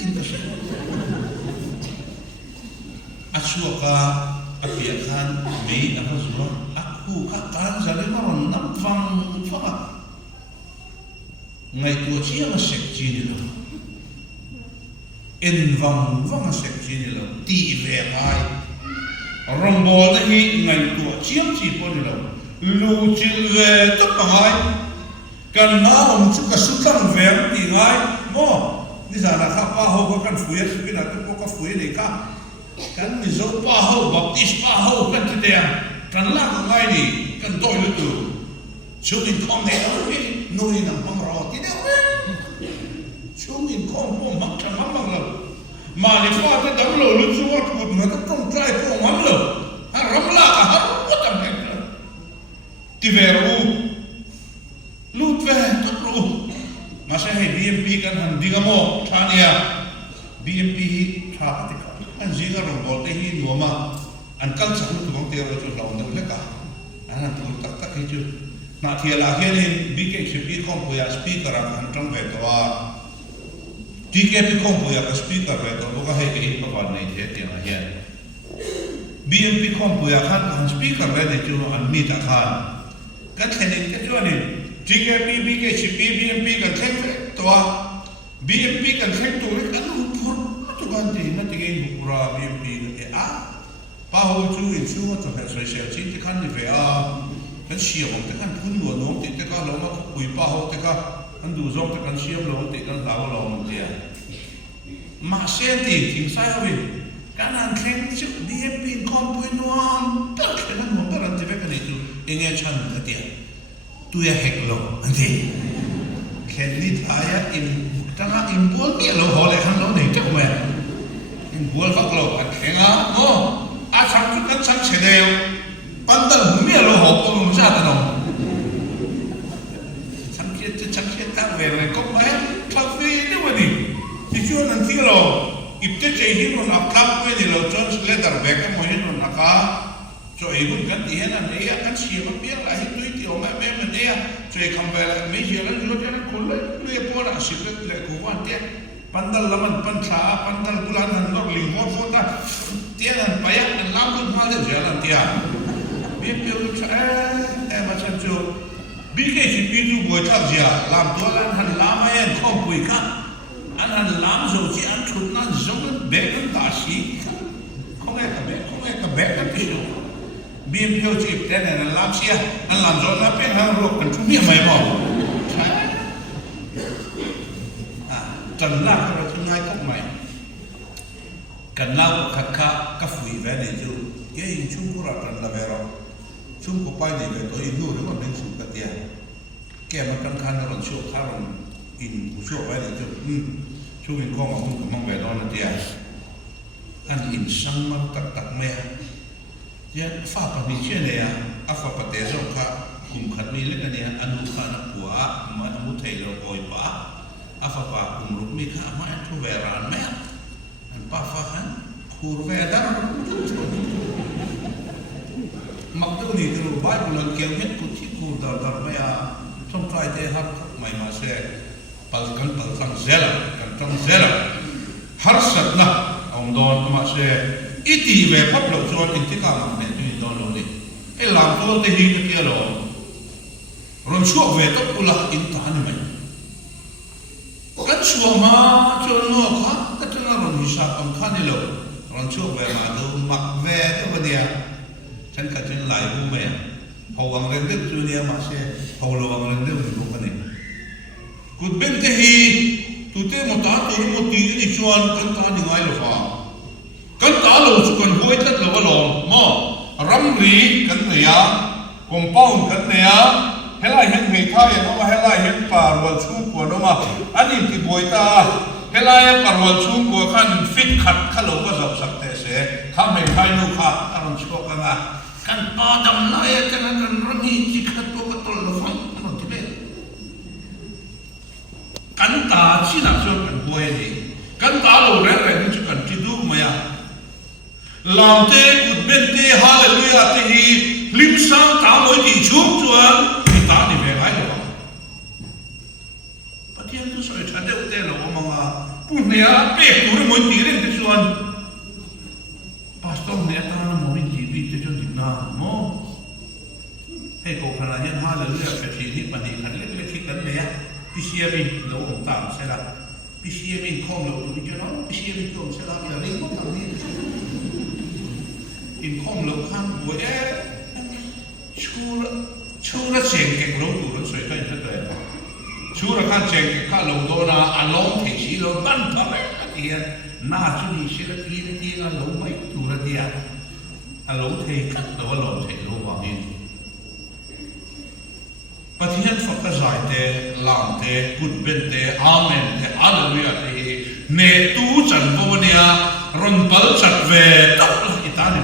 in ka sek a chuaka apia khan mei apa zuwa aku ka kan zale maron nam fang ngai tu chi ma sek chi ni lo en vang a sek chi ni lo ti ve mai Rambol hi ngai tua chiam chi pon lo lu chil ve to pangai kan na chu ka sutang ve ti ngai mo ni za na kha pa ho kan fuya ki na ko ka fuya ni ka kan ni zo pa ho baptist pa ho kan ti dia kan la ka ngai ni kan to lu tu chu in kom ne lo ni no in ang pang ro ti de chu in kom po mak chang mang lo mà nếu qua cái đống lửa lúc xuống cụt mà các con trai của mắm lửa rắm la cả hết quá tầm này thì về rồi lút về tốt rồi mà sẽ hay BMP kan hàng đi cái mỏ thà nia BMP thà cái anh gì cái rồng bò tây hi nuông mà anh cắt sẵn tụi con tiêu rồi cho lòng được hết cả anh tụi tắc hay chưa nãy thì là cái này BKCP không phải speaker anh trong về tòa TKP không phải là speaker vậy đó, có hay cái các bạn này thế tiếng là hiện. BMP không phải là speaker vậy này chứ anh mi ta khan. Cái thế này cái chỗ này TKP, BKCP, BMP cái thế vậy đó. BMP cái thế đó cái anh hút phun, nó cái gì nó tiếng hút ra BMP cái bao nhiêu chú in chú nó phải soi soi chính cái khăn này vậy cái xiêm cái khăn phun nguồn nó thì cái cái nó quỳ bao cái cái anh đủ giống cái xiêm nó thì cái lão lòng thì mà xem thì chính sai rồi cái anh khen chứ đi pin con bui nuông tất cả nó muốn cái anh thì phải cái này chú anh nghe chân cái tiền tôi hết lo anh thì khen đi thay in tăng in buôn bia lo họ lại khăn lo này chắc mẹ in buôn phát lo anh khen á ô sang chút sang xe đều ban đầu bia lo họ cũng ra tao nó sang kia ta về này có mấy cà phê nữa mà đi thì chưa nên thiếu lo ít cái gì hết rồi nạp lắm cái gì lo cho lấy đợt về cái mồi hết rồi nạp cá cho ấy cũng cái gì hết là đấy cái gì mà biết là hết túi tiểu mà bé mình đấy cho ấy không về là mấy giờ nó vô cho nó cuốn lấy bỏ ra xịt lấy cố quan tiếc ban đầu là mình ban trả ban đầu bulan hàng nó linh hoạt phốt ra tiếc là bây giờ mình làm được mà được giờ làm tiếc biết điều cho em mà xem chưa biết cái gì biết tu buổi tháp gì làmตัวlà hành làm hay không quỳ cả anh làm rồi chứ anh chụp nó giống như bé con đá xí không ai cả bé cái gì đâu biên phiêu chỉ cái này là làm xí anh làm rồi nó bé hàng ruột anh chụp miệng mày mò trần lạc rồi thứ hai các mày cần lao khắc các phủi về này chứ cái hình chung của trần là về rồi chung của bài này về tôi in luôn đấy còn nên chụp cái tiền cái mà cần khăn nó còn chụp khá rồi in chụp về này chứ chú mình con mà không mong về đó là tiền anh in sang mang tắc mẹ giờ pha bát mì chuyện này pha bát tê rong khác cùng khát mì lên cái này anh muốn khát nó của mà anh muốn thấy rồi coi bả pha cùng lúc mì khác mà anh thu về ran mẹ anh pha hắn khu về đó mặc dù gì từ bài của lần kéo hết của chiếc khu đợt mẹ trong trai thế hát mày mà sẽ palkan sang zela kan trong zela har sat na ông don ma se iti ve phap lo chon in ti ka ma ne tu don lo ni e lam to te hi te kia lo ron chuak ve to pula in ta ni mai kan chuak ma chon no kha ka chen na ron hi sa kam kha ni lo ron chuak ve ma do mak ve to ba dia chan ka chen lai bu me hawang ren de tu ni ma se hawlo wang ren de bu ka ni cút bên thế hi tụi thế một tá tụi một tí cái gì chuan cắn tá đi ngay là phà cắn tá lâu chú còn vui thật là vào lòng mà rắm rì cắn này á compound cắn này á hết lại hết ngày thay nó mà hết lại hết bà ruột chung của nó mà anh nhìn thì bồi ta hết lại bà ruột chung của khăn fit khát lâu có dọc sạch thế sẽ khám ngày thay nó khát anh cho cái mà cắn tá đầm lại cái này cắn rắm hi chỉ khát tôi có tôi là phăng nó thì bé kan ta chi nak so kan boy ni kan ta lo re re ni chu kan ti du ma ya lam te kut ben te hallelujah te hi lim sang ta moi ti chum chuan ni ta ni ve ai lo pathian tu soi tha de te lo ma nga pu ne a pe tu ri moi ti ren te chuan pastor ne ta na moi ti bi te chon ti na mo he ko khana yan hallelujah pe ti ni pa ni khan le le ki kan me ya PCM lâu không tạm sẽ là PCM không lâu tụi cho nó PCM không sẽ là cái này không tạm đi in khom lo kham bu chu ra cheng ke lo tu lo soi kai ta ta chu ra khan cheng ke kha lo do na along the si lo ban pa me ti na chu ni si ra ti na lo mai tu ra ti a lo the ka to lo the lo wa in Pathian fakazai te lam te kutben te amen te hallelujah te ne tu chan bonia ron pal chat ve tak la itani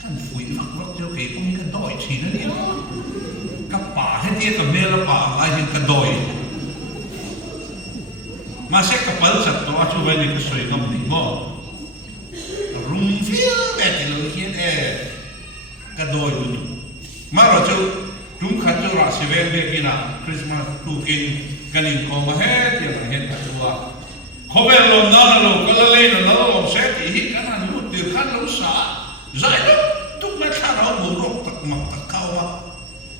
kan fui vak vak jo ke pong ka doi chi na ni ka pa he ti ka me la pa ai hin ka doi ma se ka pal chat to achu ve ni ka soi kam ni mo rum fil be te lo hien ka doi lu Maro chu tum khachu ra seven be kina Christmas tu kin kanin ko ma he ti ma he ta tua khovel lom na lo kala le na lo se ti hi kana lu ti khan lo sa zai do tu ma kha ra bo ro tak mak tak khaw ma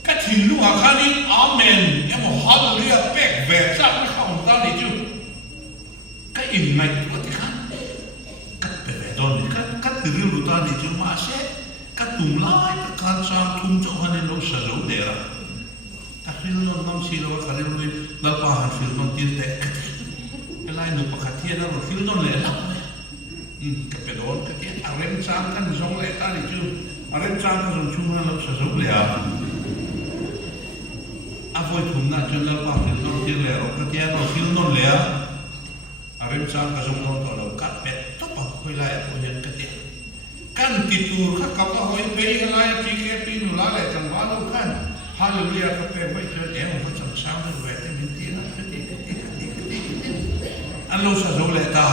ka thin lu a khani amen ya mo hallelujah pek ve sa ni khaw ta ni chu ka in mai tu ti khan ka pe ve don ni ka ti ri lu ta ni chu ma se ka tum lai ka kan sang tum cho hanin lo sa zo de ra ta fil non nam si lo ka le lu dal pa han fil non tin te ka te lai no pa ka ti na ro fil non le la ka pe don ka ti a rem sang kan zong le ta ni chu a rem sang ka zong chu ma lo sa zo le a voi tum na chen la pa fil non ti le ro ka ti a ro fil non le a rem sang ka zong non to lo ka pe to pa khoi lai ko yen ka ti kan titur kha ka pa hoi pe la ya ti ke pi nu la le chang wa lo kan hallelujah ka pe vai che e mo chang sang de ve te min ti na ti an lo sa zo le ta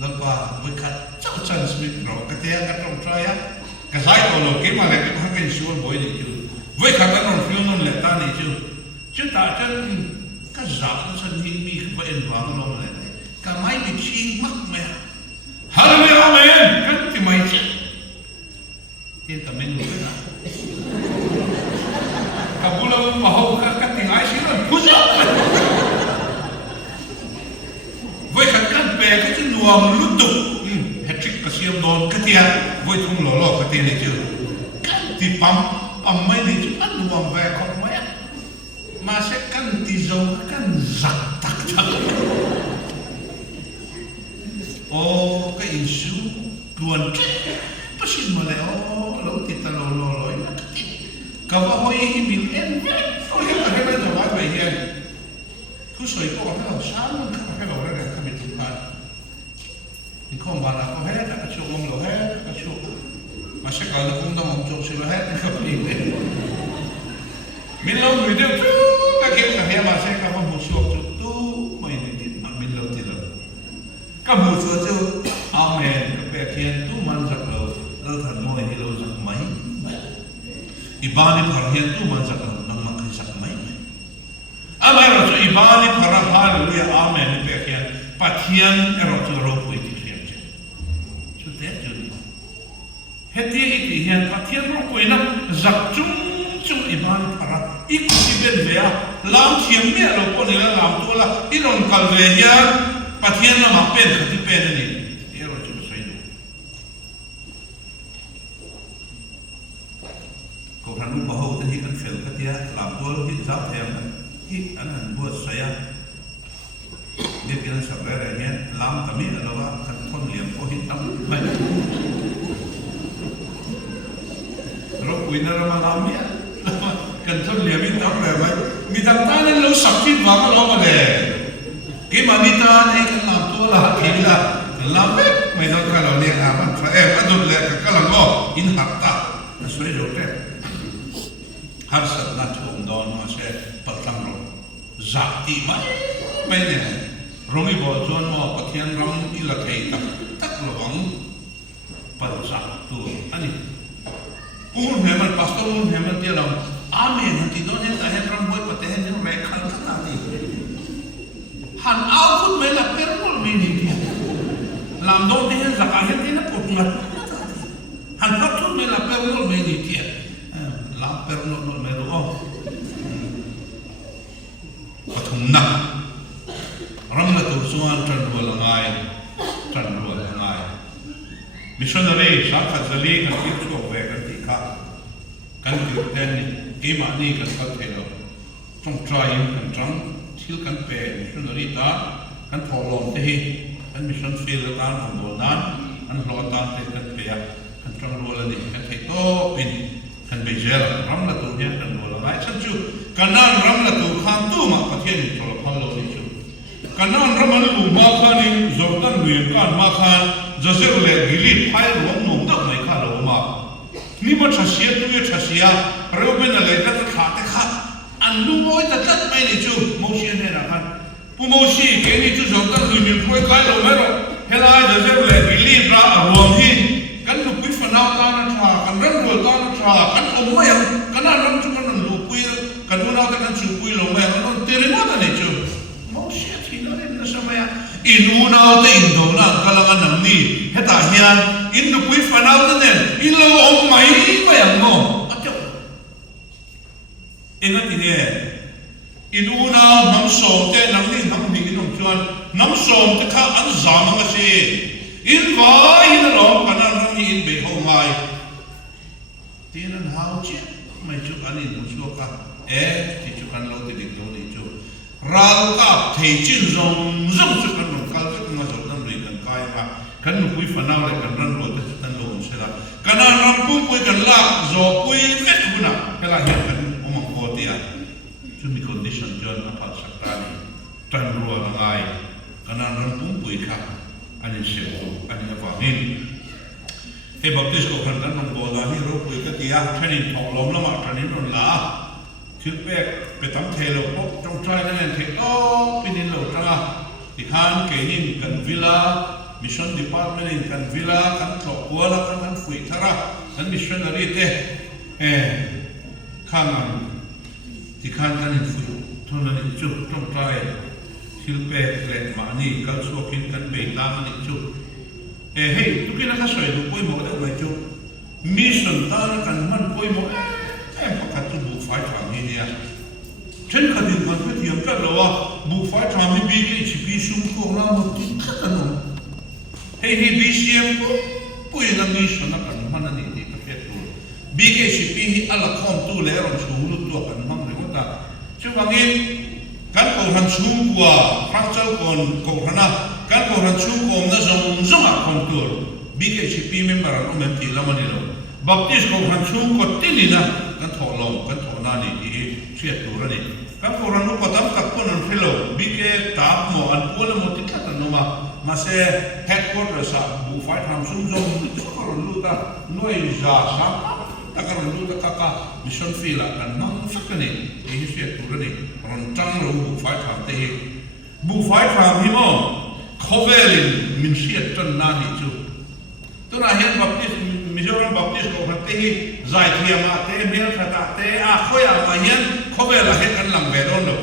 la pa voi kha chau chan smith ro ka te ka tong tra ya ka sai ko lo ke ma le ka ka shi boi ni chu voi kha ka non fiu non le ta ni chu ta chen ka za ka san ni mi ka en wa lo le ka mai ni chi mak me Hallelujah, amen. Kan ti mai chi. Tin ka men lu na. Ka bulang maho ka ti ngai si ron. Pusa. Voi kan pe ka ti nuam lu tu. Hat-trick ka siam don ka ti voi thung lo ka ti ni chu. Kan ti pam mai ni chu an nuam ve ko mai. Ma se kan ti zo kan zak tak tak. Oh, ka insu tuan pasin mo le lo tita lo ka ba hoi hi min en o ya ka ba na wa ba hian ku soi ko ka sa mo ka lo re ka mi tu pa ni kom ba na ko he ka chu mong lo he ka chu ma se ka lo kum da mong chu si lo he ka pi le min lo mi de tu ka ke ka he ma se ka ba mu chu tu mai ni ti ma min lo ti lo ka mu chu chu amen ka pe khian tu man sak lo lo than moi hi lo sak mai ibani phar hian tu man sak lo nang ma khai sak mai amai ro chu ibani phar hallelujah amen pe khian pathian ero chu ro pui ti khian chu te chu heti ti hian pathian ro pui na zak chung chu ibani phar ik ti ben vea lam thiam me lo po ne la lam tu la i ron kal ve hian pathian na ma pen khati pen ni ero chu sai du ko ranu ba ho te hi kan fel ka tia lam tu hi zap them hi an han bu saya de pian sa re re hian lam ta mi lo wa kan thon liam ko hi tam mai ro pui na ma lam mi kan thon liam mi tam re mai mi tam ta ne lo sak ti wa ma lo ma le cái mà mi ta này cái làm tua là thì là làm hết mày đâu cái nào liền làm ăn phải em ăn được lẹ cái làm ngõ in hạt ta nó suy rồi đấy hạt sạch là chủng đòn mà sẽ bật lăng rồi giặc thì mấy này rồi mi bỏ chôn mà bật thiên rong đi là thầy tắc là vắng bật giặc tu anh đi pun hemat pastor pun hemat dia lam amen hati don yang tahan ram boy patahan yang rekal kata ni han au put me la permol me ni dia lam don dia zakahet dia put ngat han put me la permol me ni dia lam permol me ro pathum na ram la tu suan tran bola ngai tran missionary sa khazali kan ti chu ve kan ti kha kan ti ten ni ma ni kan kal thelo trong try kan trong thil kan pe missionary ta kan tholom te hi kan mission field ta kan bo nan an lo ta te kan pe kan trong ro la ni kan thei to pin kan be zel ram la tu hian kan lo la ngai chan chu kan nan ram la tu kham tu ma pathian ni thol phal lo ni chu kan nan ram an lu ma khanin zordan luyen kan ma khan jazer le gili phai ro nom dak mai kha lo ma ni ma thasia tu ye thasia reuben le ka kha te kha an lu moi ta tat mai ni chu mo sia ne ra khan pu mo si ke ni chu zordan luyen phoi kai lo mai ro helai jazer le gili ra rom hi kan lu pui fa na ta na tha kan ran ro ta na tha kan om mai kan na ram chu kan lu pui kan nu na ta kan chu pui lo mai kan te re na ta ne chu mo sia thi na re na sa mai inuna te indo na kalanga namni heta hian in nu pui fanau te nen in lo om mai yang mo atyo enga ti ne inuna nam som te namni nam ni nom chuan nam som te kha an zama nga si in vai in lo kana nam hi in be ho mai tin an hau chi mai chu an in chu ka ti chu kan lo te dik lo ni chu ral ka thei chin zong zong chu kan nom kal ka ma zo tan ri kan kai ma kan nu pui fanau le kan ran ro te tan lo se la kana ram pui kan la zo pui vet kuna kala hi kan om ko tia chu mi condition jon ma phat sakta ni tan ro la ngai kana ram pui kha ani se ko ani avangin e baptist ko kan nom bo la hi ro pui ka tia thanin thong lom la ma thanin ron la thil pek pe tam thelo pok trong trai na nen thek to pinin lo tanga ti khan ke nin kan villa mission department in kan villa kan tlo kuala kan fui thara kan missionary te khang ti khan kan in fui thon na ni chu trong trai thil pek le ma ni kan so kin kan be la ni chu hey tu kina ka soi du poi mo da mai chu mission ta kan man poi mo pakhat tu bu fai thang ni nia chen khatin kan pe thiam ka lo wa bu fai thang mi bi ke chi pi sum ko la mo ti kha no hey bi siam pui na mission na kan man ni ti ka tu bi ke chi pi hi ala khom tu le ron chu lu tu kan mang re ta chu wangin kan ko han chung kwa phang chau kon ko hana kan ko han chung ko na zong zong a kon tu bi ke chi pi member no men ti la mani lo baptist ko han chung ko ti na kan tho lom kan tho na ni ti chiat tu ra ni kan ko ran ko tam tak ko nan philo bi ke tap mo an ko la mo ti khat no ma se headquarters sa bu fai tham sum zong ko ron lu ta noi ja sa ta ka ron lu ta ka mission fila kan mang fakani e hi chiat tu ra ni ron tang ro bu fai tham te hi bu fai tham hi mo khovelin min chiat tan na ni chu tu na hian baptist Mizoram Baptist ko hate hi zai thiama te mel thata te a khoya ma hian khovela he kan lang ve don lo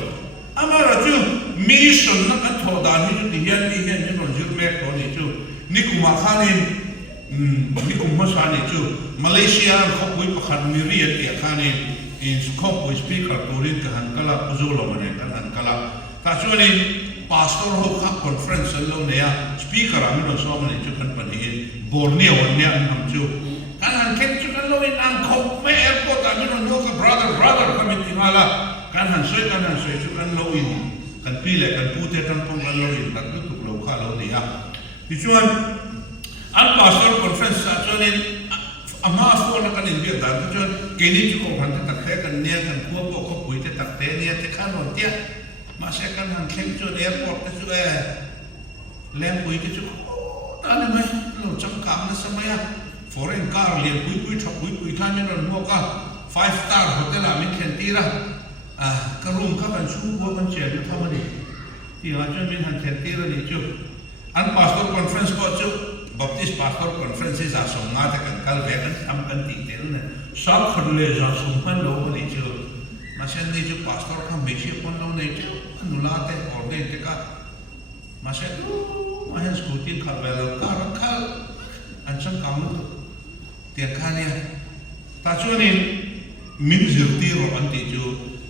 amara chu mission na kan tho dan hi ti hian ni ron jur mek to ni chu ni kuma khanin ni kuma sa ni chu Malaysia khopui pakhat mi ri ti khanin in khopui speaker turin ka han kala puzulo mane kan han kala ta chuani pastor ho kha conference lo ne ya speaker amino so mane chu kan pan hi Borneo ne an chu kan han ken chu kan lo in an khop me airport amino no ka brother kami tingala kan han soi chu kan lo in kan pile kan pute tan pong kan lo in tak tu lo kha lo ne ya ti chuan an pastor conference sa chuan ama so na kan in bia dan chuan ke ni chu ko han tak the kan ne kan ko ko pui te tak te ne te khan on tia ma se kan han ken chu airport te chu lem pui te chu ani mai lo cham kam na samaya foreign car le pui thui khan ne ron mo ka 5 star hotel a min khen tira ka room ka kan chu ko kan che na thamani ti ha chu min han khen tira ni chu an pastor conference ko chu baptist pastor conference is a som ma ta kan kal ve kan am kan ti te na sa khadle ja som pan lo ni chu ma sen ni chu pastor ka me che pon lo nei chu anula te order te ka ma se Mahen skutin khal belo karan khal an chang kam lu tiang khania ta chuanin min zirti ro an ti chu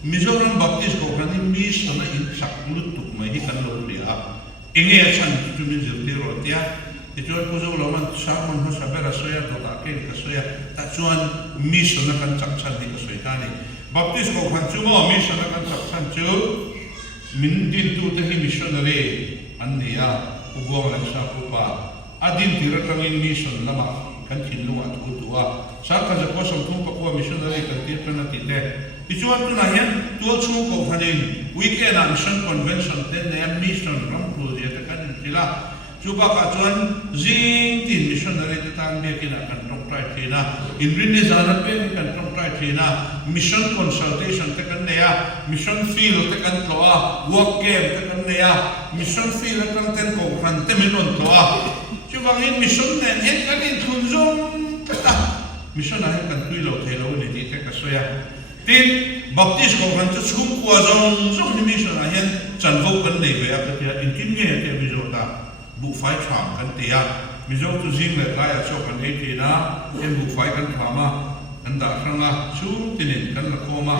Mizoram Baptist ko kan mi sana in sak lu tu mai hi kan lo ria enge chan chu min zirti ro tia ที่ชวนผู้ชมเรามันสามมันเขาสับเบราสวยตัวตาเก่งก็สวยแต่ชวนมิชนักการจักชันที่ก็สวยตานี่บัพติสของพันจุโมมิชนักการจักชันจูมินดินตัวที่มิชนารีอันนี้อ่ะอุบวงหลังสาปุปะอดินที่รักมินมิชนละมากันทิ้งลูกอัตุตัวสักการจะก็สมทุนปะกัวมิชนารีกันที่ตัวนั้นติดเด้ที่ชวนตัวนั้นยังตัวชูของพันเองวิกเอนด์มิชนคอนเวนชั่นเต้นเนี่ยมิชนรัมพูเดียตกันที่ละจูบกับชวนจิงที่มิชนนารีที่ตั้งเดียกินกันตรงใจที่นะอินรินิซานับเป็นกันตรงใจที่นะมิชนคอนซัลเทชันที่กันเนี่ยมิชนฟิลที่กันตัววอร์กเกมที่กันเนี่ยมิชนฟิลที่กันเต้นของพันเต็มไปหมดตัวจูบกับมิชนเนี่ยเห็นกันที่ทุนจงกันมิชนอะไรกันตุยโลเทโลนี่ที่แต่ก็สวยที่บัพติสของพันจะชุ่มกว่าจงนี่มิชนอะไรเห็นจันทร์กันในเวลาที่อินทินเงี้ยที่มิโจตาบุกไฟทรัมกันเตียมิโจตุจิงเลยไล่ชอบกันเอทีนะเห็นบุกไฟกันทำมาอันดับครั้งละชูตินินกันละโคมา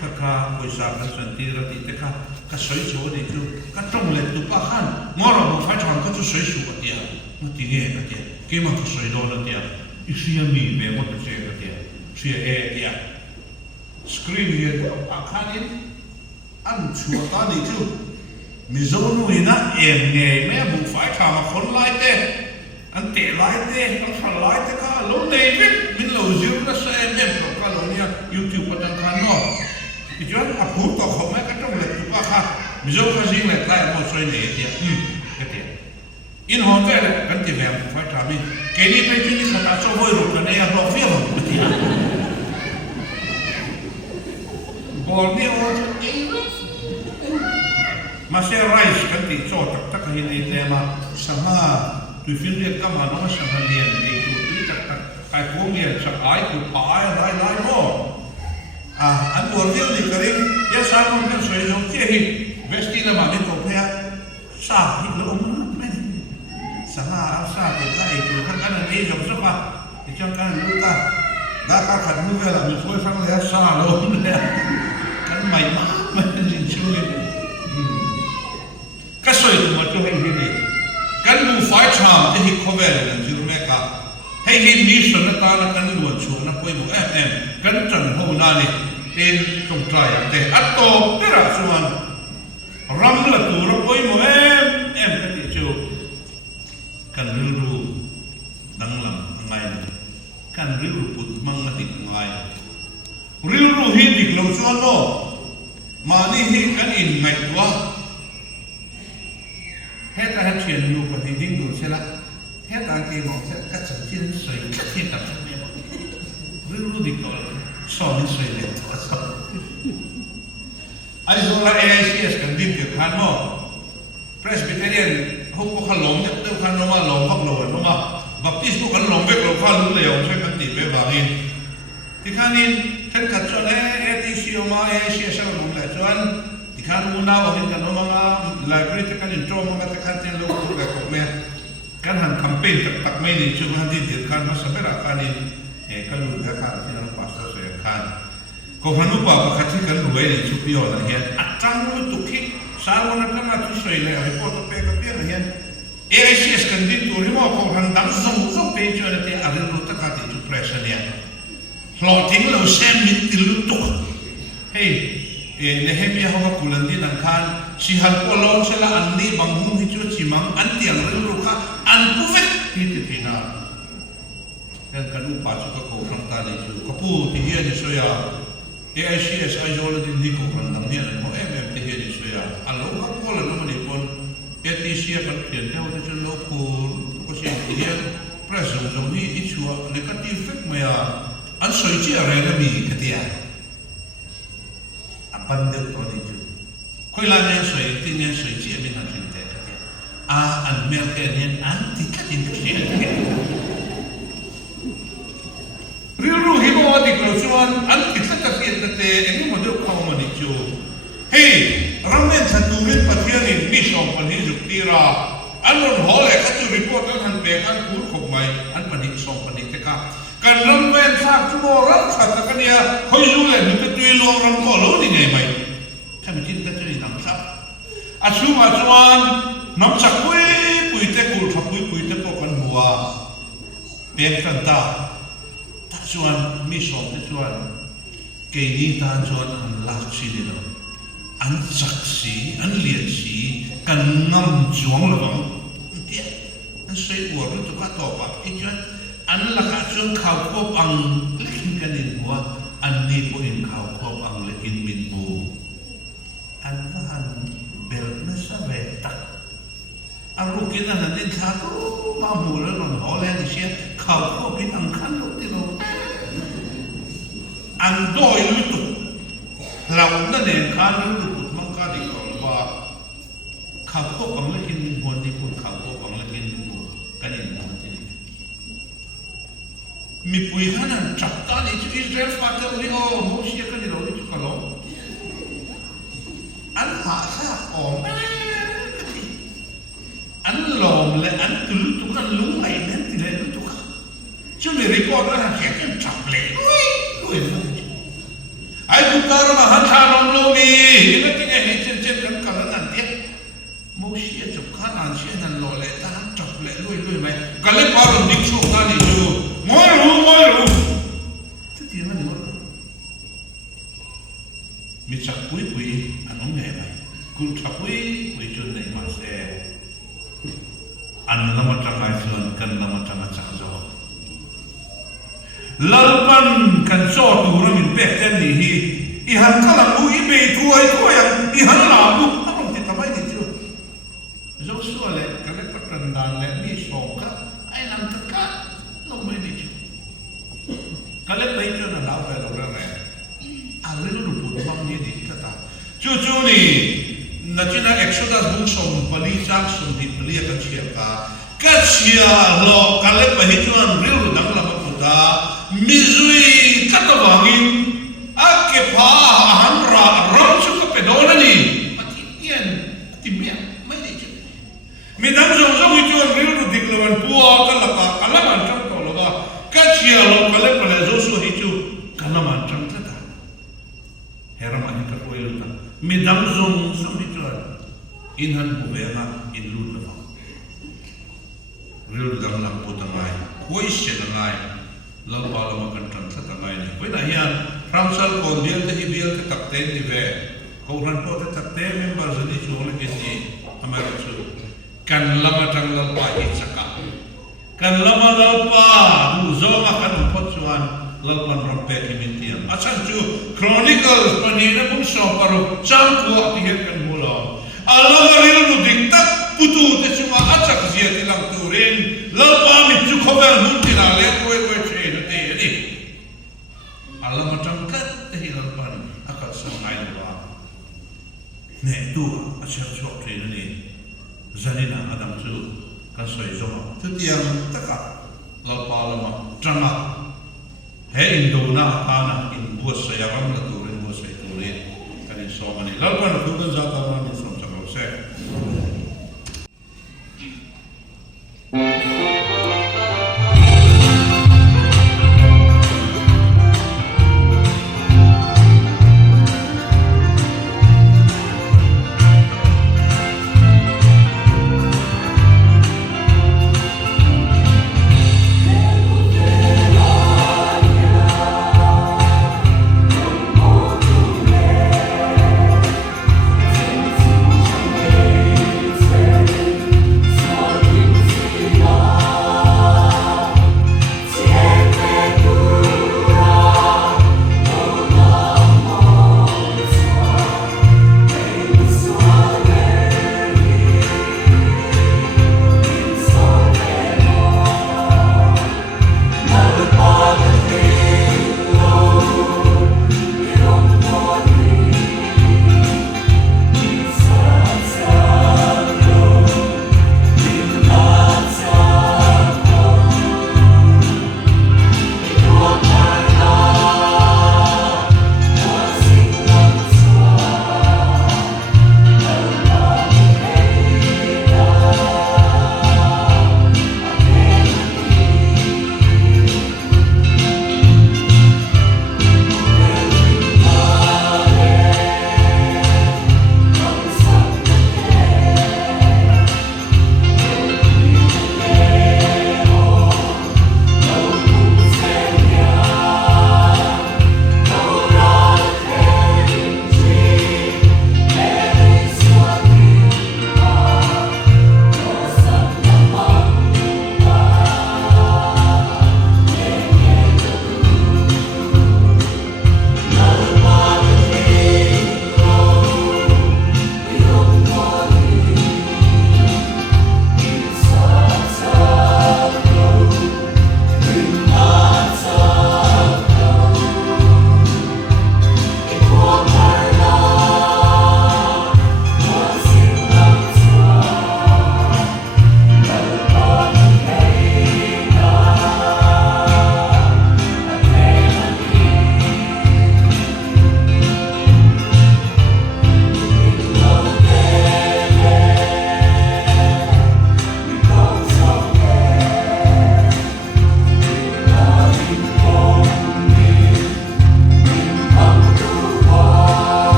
ข้าข้าบริษัทกันสันติระติเตค่ะก็สวยโฉดีจูก็ตรงเลยตุปะขันมอเราบุกไฟทรัมก็จะสวยสวยเตียมุติเงี้ยกันเตียเกี่ยมันก็สวยโดนเตียอีเสียมีเบมันก็เสียกันเตียเสียเอเตียสกรีนเงี้ยอาคานินอันชัวตาดีจูมิโซนุยนะเอ็มเงยแม่บุกไฟทำมาคนไล่เตะอันเตะไล่เตะอันขันไล่เตะข้าลงในวิทมินเราจิ๋วนะเซนเอ็มกับข้าลงเนี่ยยูทูบก็ตั้งคันเนาะที่จวนอับหูต่อเขาไม่ก็ต้องเล็กตัวข้ามิโซก็จิงเล็กไล่หมดสวยเนี่ยเดียก็เดียอินหอมเตะกันที่แม่บุกไฟทำนี่แกนี่ไปที่นี่ขนาดโซ่ไว้รถกันเนี่ยรอเฟี้ยวเดียบอลเนี่ยว่ามาเสียไรส์กันติดโซ่ตักหินไอเดมาสหาตุฟินเรียกก็มาน้องสหาเรียนไอตัวตุตักไอ้พวกเรียนสักไอ้ตัวป่ายไล่โม่อันบอลเดียวนี่ก็เรียกยาสามันเป็นสวยจงเที่ยเวสตินามาเป็นตัวเพียสาหิลงไม่ได้สหาสาเป็นไอ้ตัวข้างกันนี่จงสักว่าที่จังกันรู้ตาดาขาขัดมือเวลามีช่วยฟังเลยสาลงเลยกันใหม่มากมันเป็นสิ่งช่วยก็สวยตัวตัวให้ดีเลยกันดูไฟทรัมที่ฮิคอเวลนั่นจิ๋วแม่กะให้ฮิมิชนตานักันล้วนชัวนักไปหมู่กันจันโฮนานี่เป็นตรงใจแต่อัตโตเปราชวนรัมละตัวนักไปหมู่กันที่จูกันรู้ดังลำไงกันรู้ปุตมังติดไงรู้ฮิดิกลงชวนโนมานี่ฮิกันอินไงตัวเฮตาเชียนอยู่ปฏิทินดูใช่ละเฮตาเกี่ยวกับกัจจ์ที่สวยที่ตัดเนี่ยรู้ดีตัวสอนสวยเลยไอ้ส่วนละAICSกันดิ้นเกี่ยวกับโน่ Presbyterian พวกเขาหลงเนี่ยเรื่องขันโนมาหลงพักหลงโนมาบัพติสพวกเขาหลงเวกหลงข้าลุ้นเลยใช่กันติดไปบางอินที่ขันอินท่านกัจจ์ATCมาAICSหลงเลยจวนkan una wa hin kan mga library te kan intro mga te kan ten lo ko ko me kan han campaign tak mai ni chu han din kan ma sabera kan ni kan lu ga kan ti na pastor se kan ko hanu pa pa khathi kan ruwe ni chu pio na hian atang lu tu ki sarwana kan ma chu sei le ai po to pe ka pe na hian AICS kan din tu ri mo ko han dang zong zong pe chu na te a ri lu ta ka ti chu pressure ni lo ting lo sem min ti lu tu hey Nehemia hawa kulandi nang kan si halpo lawn sila anni banghung hicho chimang anti ang riluka anpufet hititina kan kanu pasu ka ko from tali chu kapu ti hiya ni soya AICS aizola din di ko kan nang hiya mo ti hiya ni soya alo ka ko la no ni pon ATC kan tian te ho chu lo ko si ti hiya preso zo hi ichua negative effect maya an soi chi are na mi katia bandel to ni ju koi la ne soi ti ne soi chi mi na tin te ka an mel ke ne an ti ka tin ke riu hi mo di ko chuan an ti ka ka fi te ni mo do ko mo ni ju hey ramen sa tu rin pathian ni mi song pan hi ju tira an ron hole ka chu report an han pe kan pur khop mai an pan hi song pan ni te ka kan ramen sa chu mo ram sa ta ka nia khoi ju le ni ka tui long ram ko lo ni ngai mai ka mi tin ka chu ni nam sa a chu ma chuan nam sa pui te kul tha pui te po kan เป็นกันตาถ้าชวนมีสองที่ชวนเกนี้ตาชวนอันลักชีนี่เราอันศักดิ์ศรีอันเลียดสีกันงำจวงระวังเดียอันใส่หัวรู้ตัวต่อปะไอ้ชวนอันละก็ชวนข่าวควบอังเล็กกันนินหัวอันนี้พวกอินข่าวควบอังเล็กมินบูอันว่าอันเบลนัสเวตักอารุกินันนั่นเองข้าก็มาหมู่แล้วนอนหอแลนี่เชียข่าวควบเป็นอังคันลูกที่เราอันโดยลุตุเรานั่นเองข้าลุตุมังกาดิกรว่าข่าวควบอังเล็กมินบูนี่พูดข่าวควบอังเล็กมินบูกันนี่นะที่นี่มีปุยขนาดจับตาในอิสราเอลฟังเรื่องนี้โอ้โมเชียกันนี่เราที่จุกกะลงอันหาข้าออกอันหลอมและอันตุลตุกันลุงไหลนั่นที่ไหนลุตุกันช่วงนี้รีพอร์ตแล้วเขียนกันจับเลยลุยมันไอ้บุกการมาหันทางลงลงมีนี่ก็ยังเห็นเช่นกันกันนั่นเดียโมเชียจุกขันอันเชียนั่นหล่อเลยทหารจับเลยลุยไหมกันเลยพาเราดิกชูกันนี่อยู่ไม่รู้ที่ที่นั่นนี่ว่ามีจับปุยอันนั้นไงไหมคุณจับปุยจนไหนมาเสียอันนั้นมาจังไงส่วนกันนั้นมาจังไงจังจอลัลปันกันโซ่ตัวนั้นเป็นเป็ดเต็มนี่ฮีอีหันข้างหลังกูอีเบย์ถ้วยอย่างอีหันหลังกูถ้าผมติดทำไมดิจูโซ่ส่วนเลยกันเลยพัฒนาเลยมีสองกันไอ้นั่นตะกันน้องไม่ดิจูกันเลยไปจนเราไปเราเรื่องอะไรรู้ปุ่นมั่งนี่ดิกันตาจู่นี่นั่นจีน่าเอ็กซ์ดัสบุกส่งผลิตจากส่งที่ผลิตกันเชียร์กันเชียร์โลกันเลยไปจนเรื่องดังละมาพูดามิซุยกัตวังอินอาเก็บผ้าหันราร้อนชุกไปโดนนี่ปฏิเนียนติเมียไม่ได้จุมีดังส่งจนเรื่องดิกลวันปัวกันละกันละมันจังตัวละว่ากันเชียร์โลกันเลยไปเลยโซ่หิจูกันละมันจังตาเฮรามันก็คุยลุตันมีดังส่งหิจูอินหันบุเบงอินลุตละว่าเรื่องดังละพูดอะไรคุยเสียงอะไรlalu kalau makan transa tangai ni, kau dah yang ramsal kondial teh ibial teh takten ni ve, kau ranpo teh takten member jadi cuma lagi ni, amar tu, kan lama tang lalpa icakap, kan lama lalpa, uzong akan umpot cuan lalpan rampe kimintian, asal tu Chronicles panina pun soparu, cangku atihan kan mula, Allah garil tu diktat putu teh cuma acak zia tilang turin, lalpa micu khobar muntina lihat kue Allah macam kat terhilang akal samai luar. Nek tu asyik suatu ini, zanina adam tu kasoi zoma. Tu tiang takak lalpa lama drama. He Indona kana in buat saya ram la turin buat saya turin. Kali somani lalpa nak bukan zat orang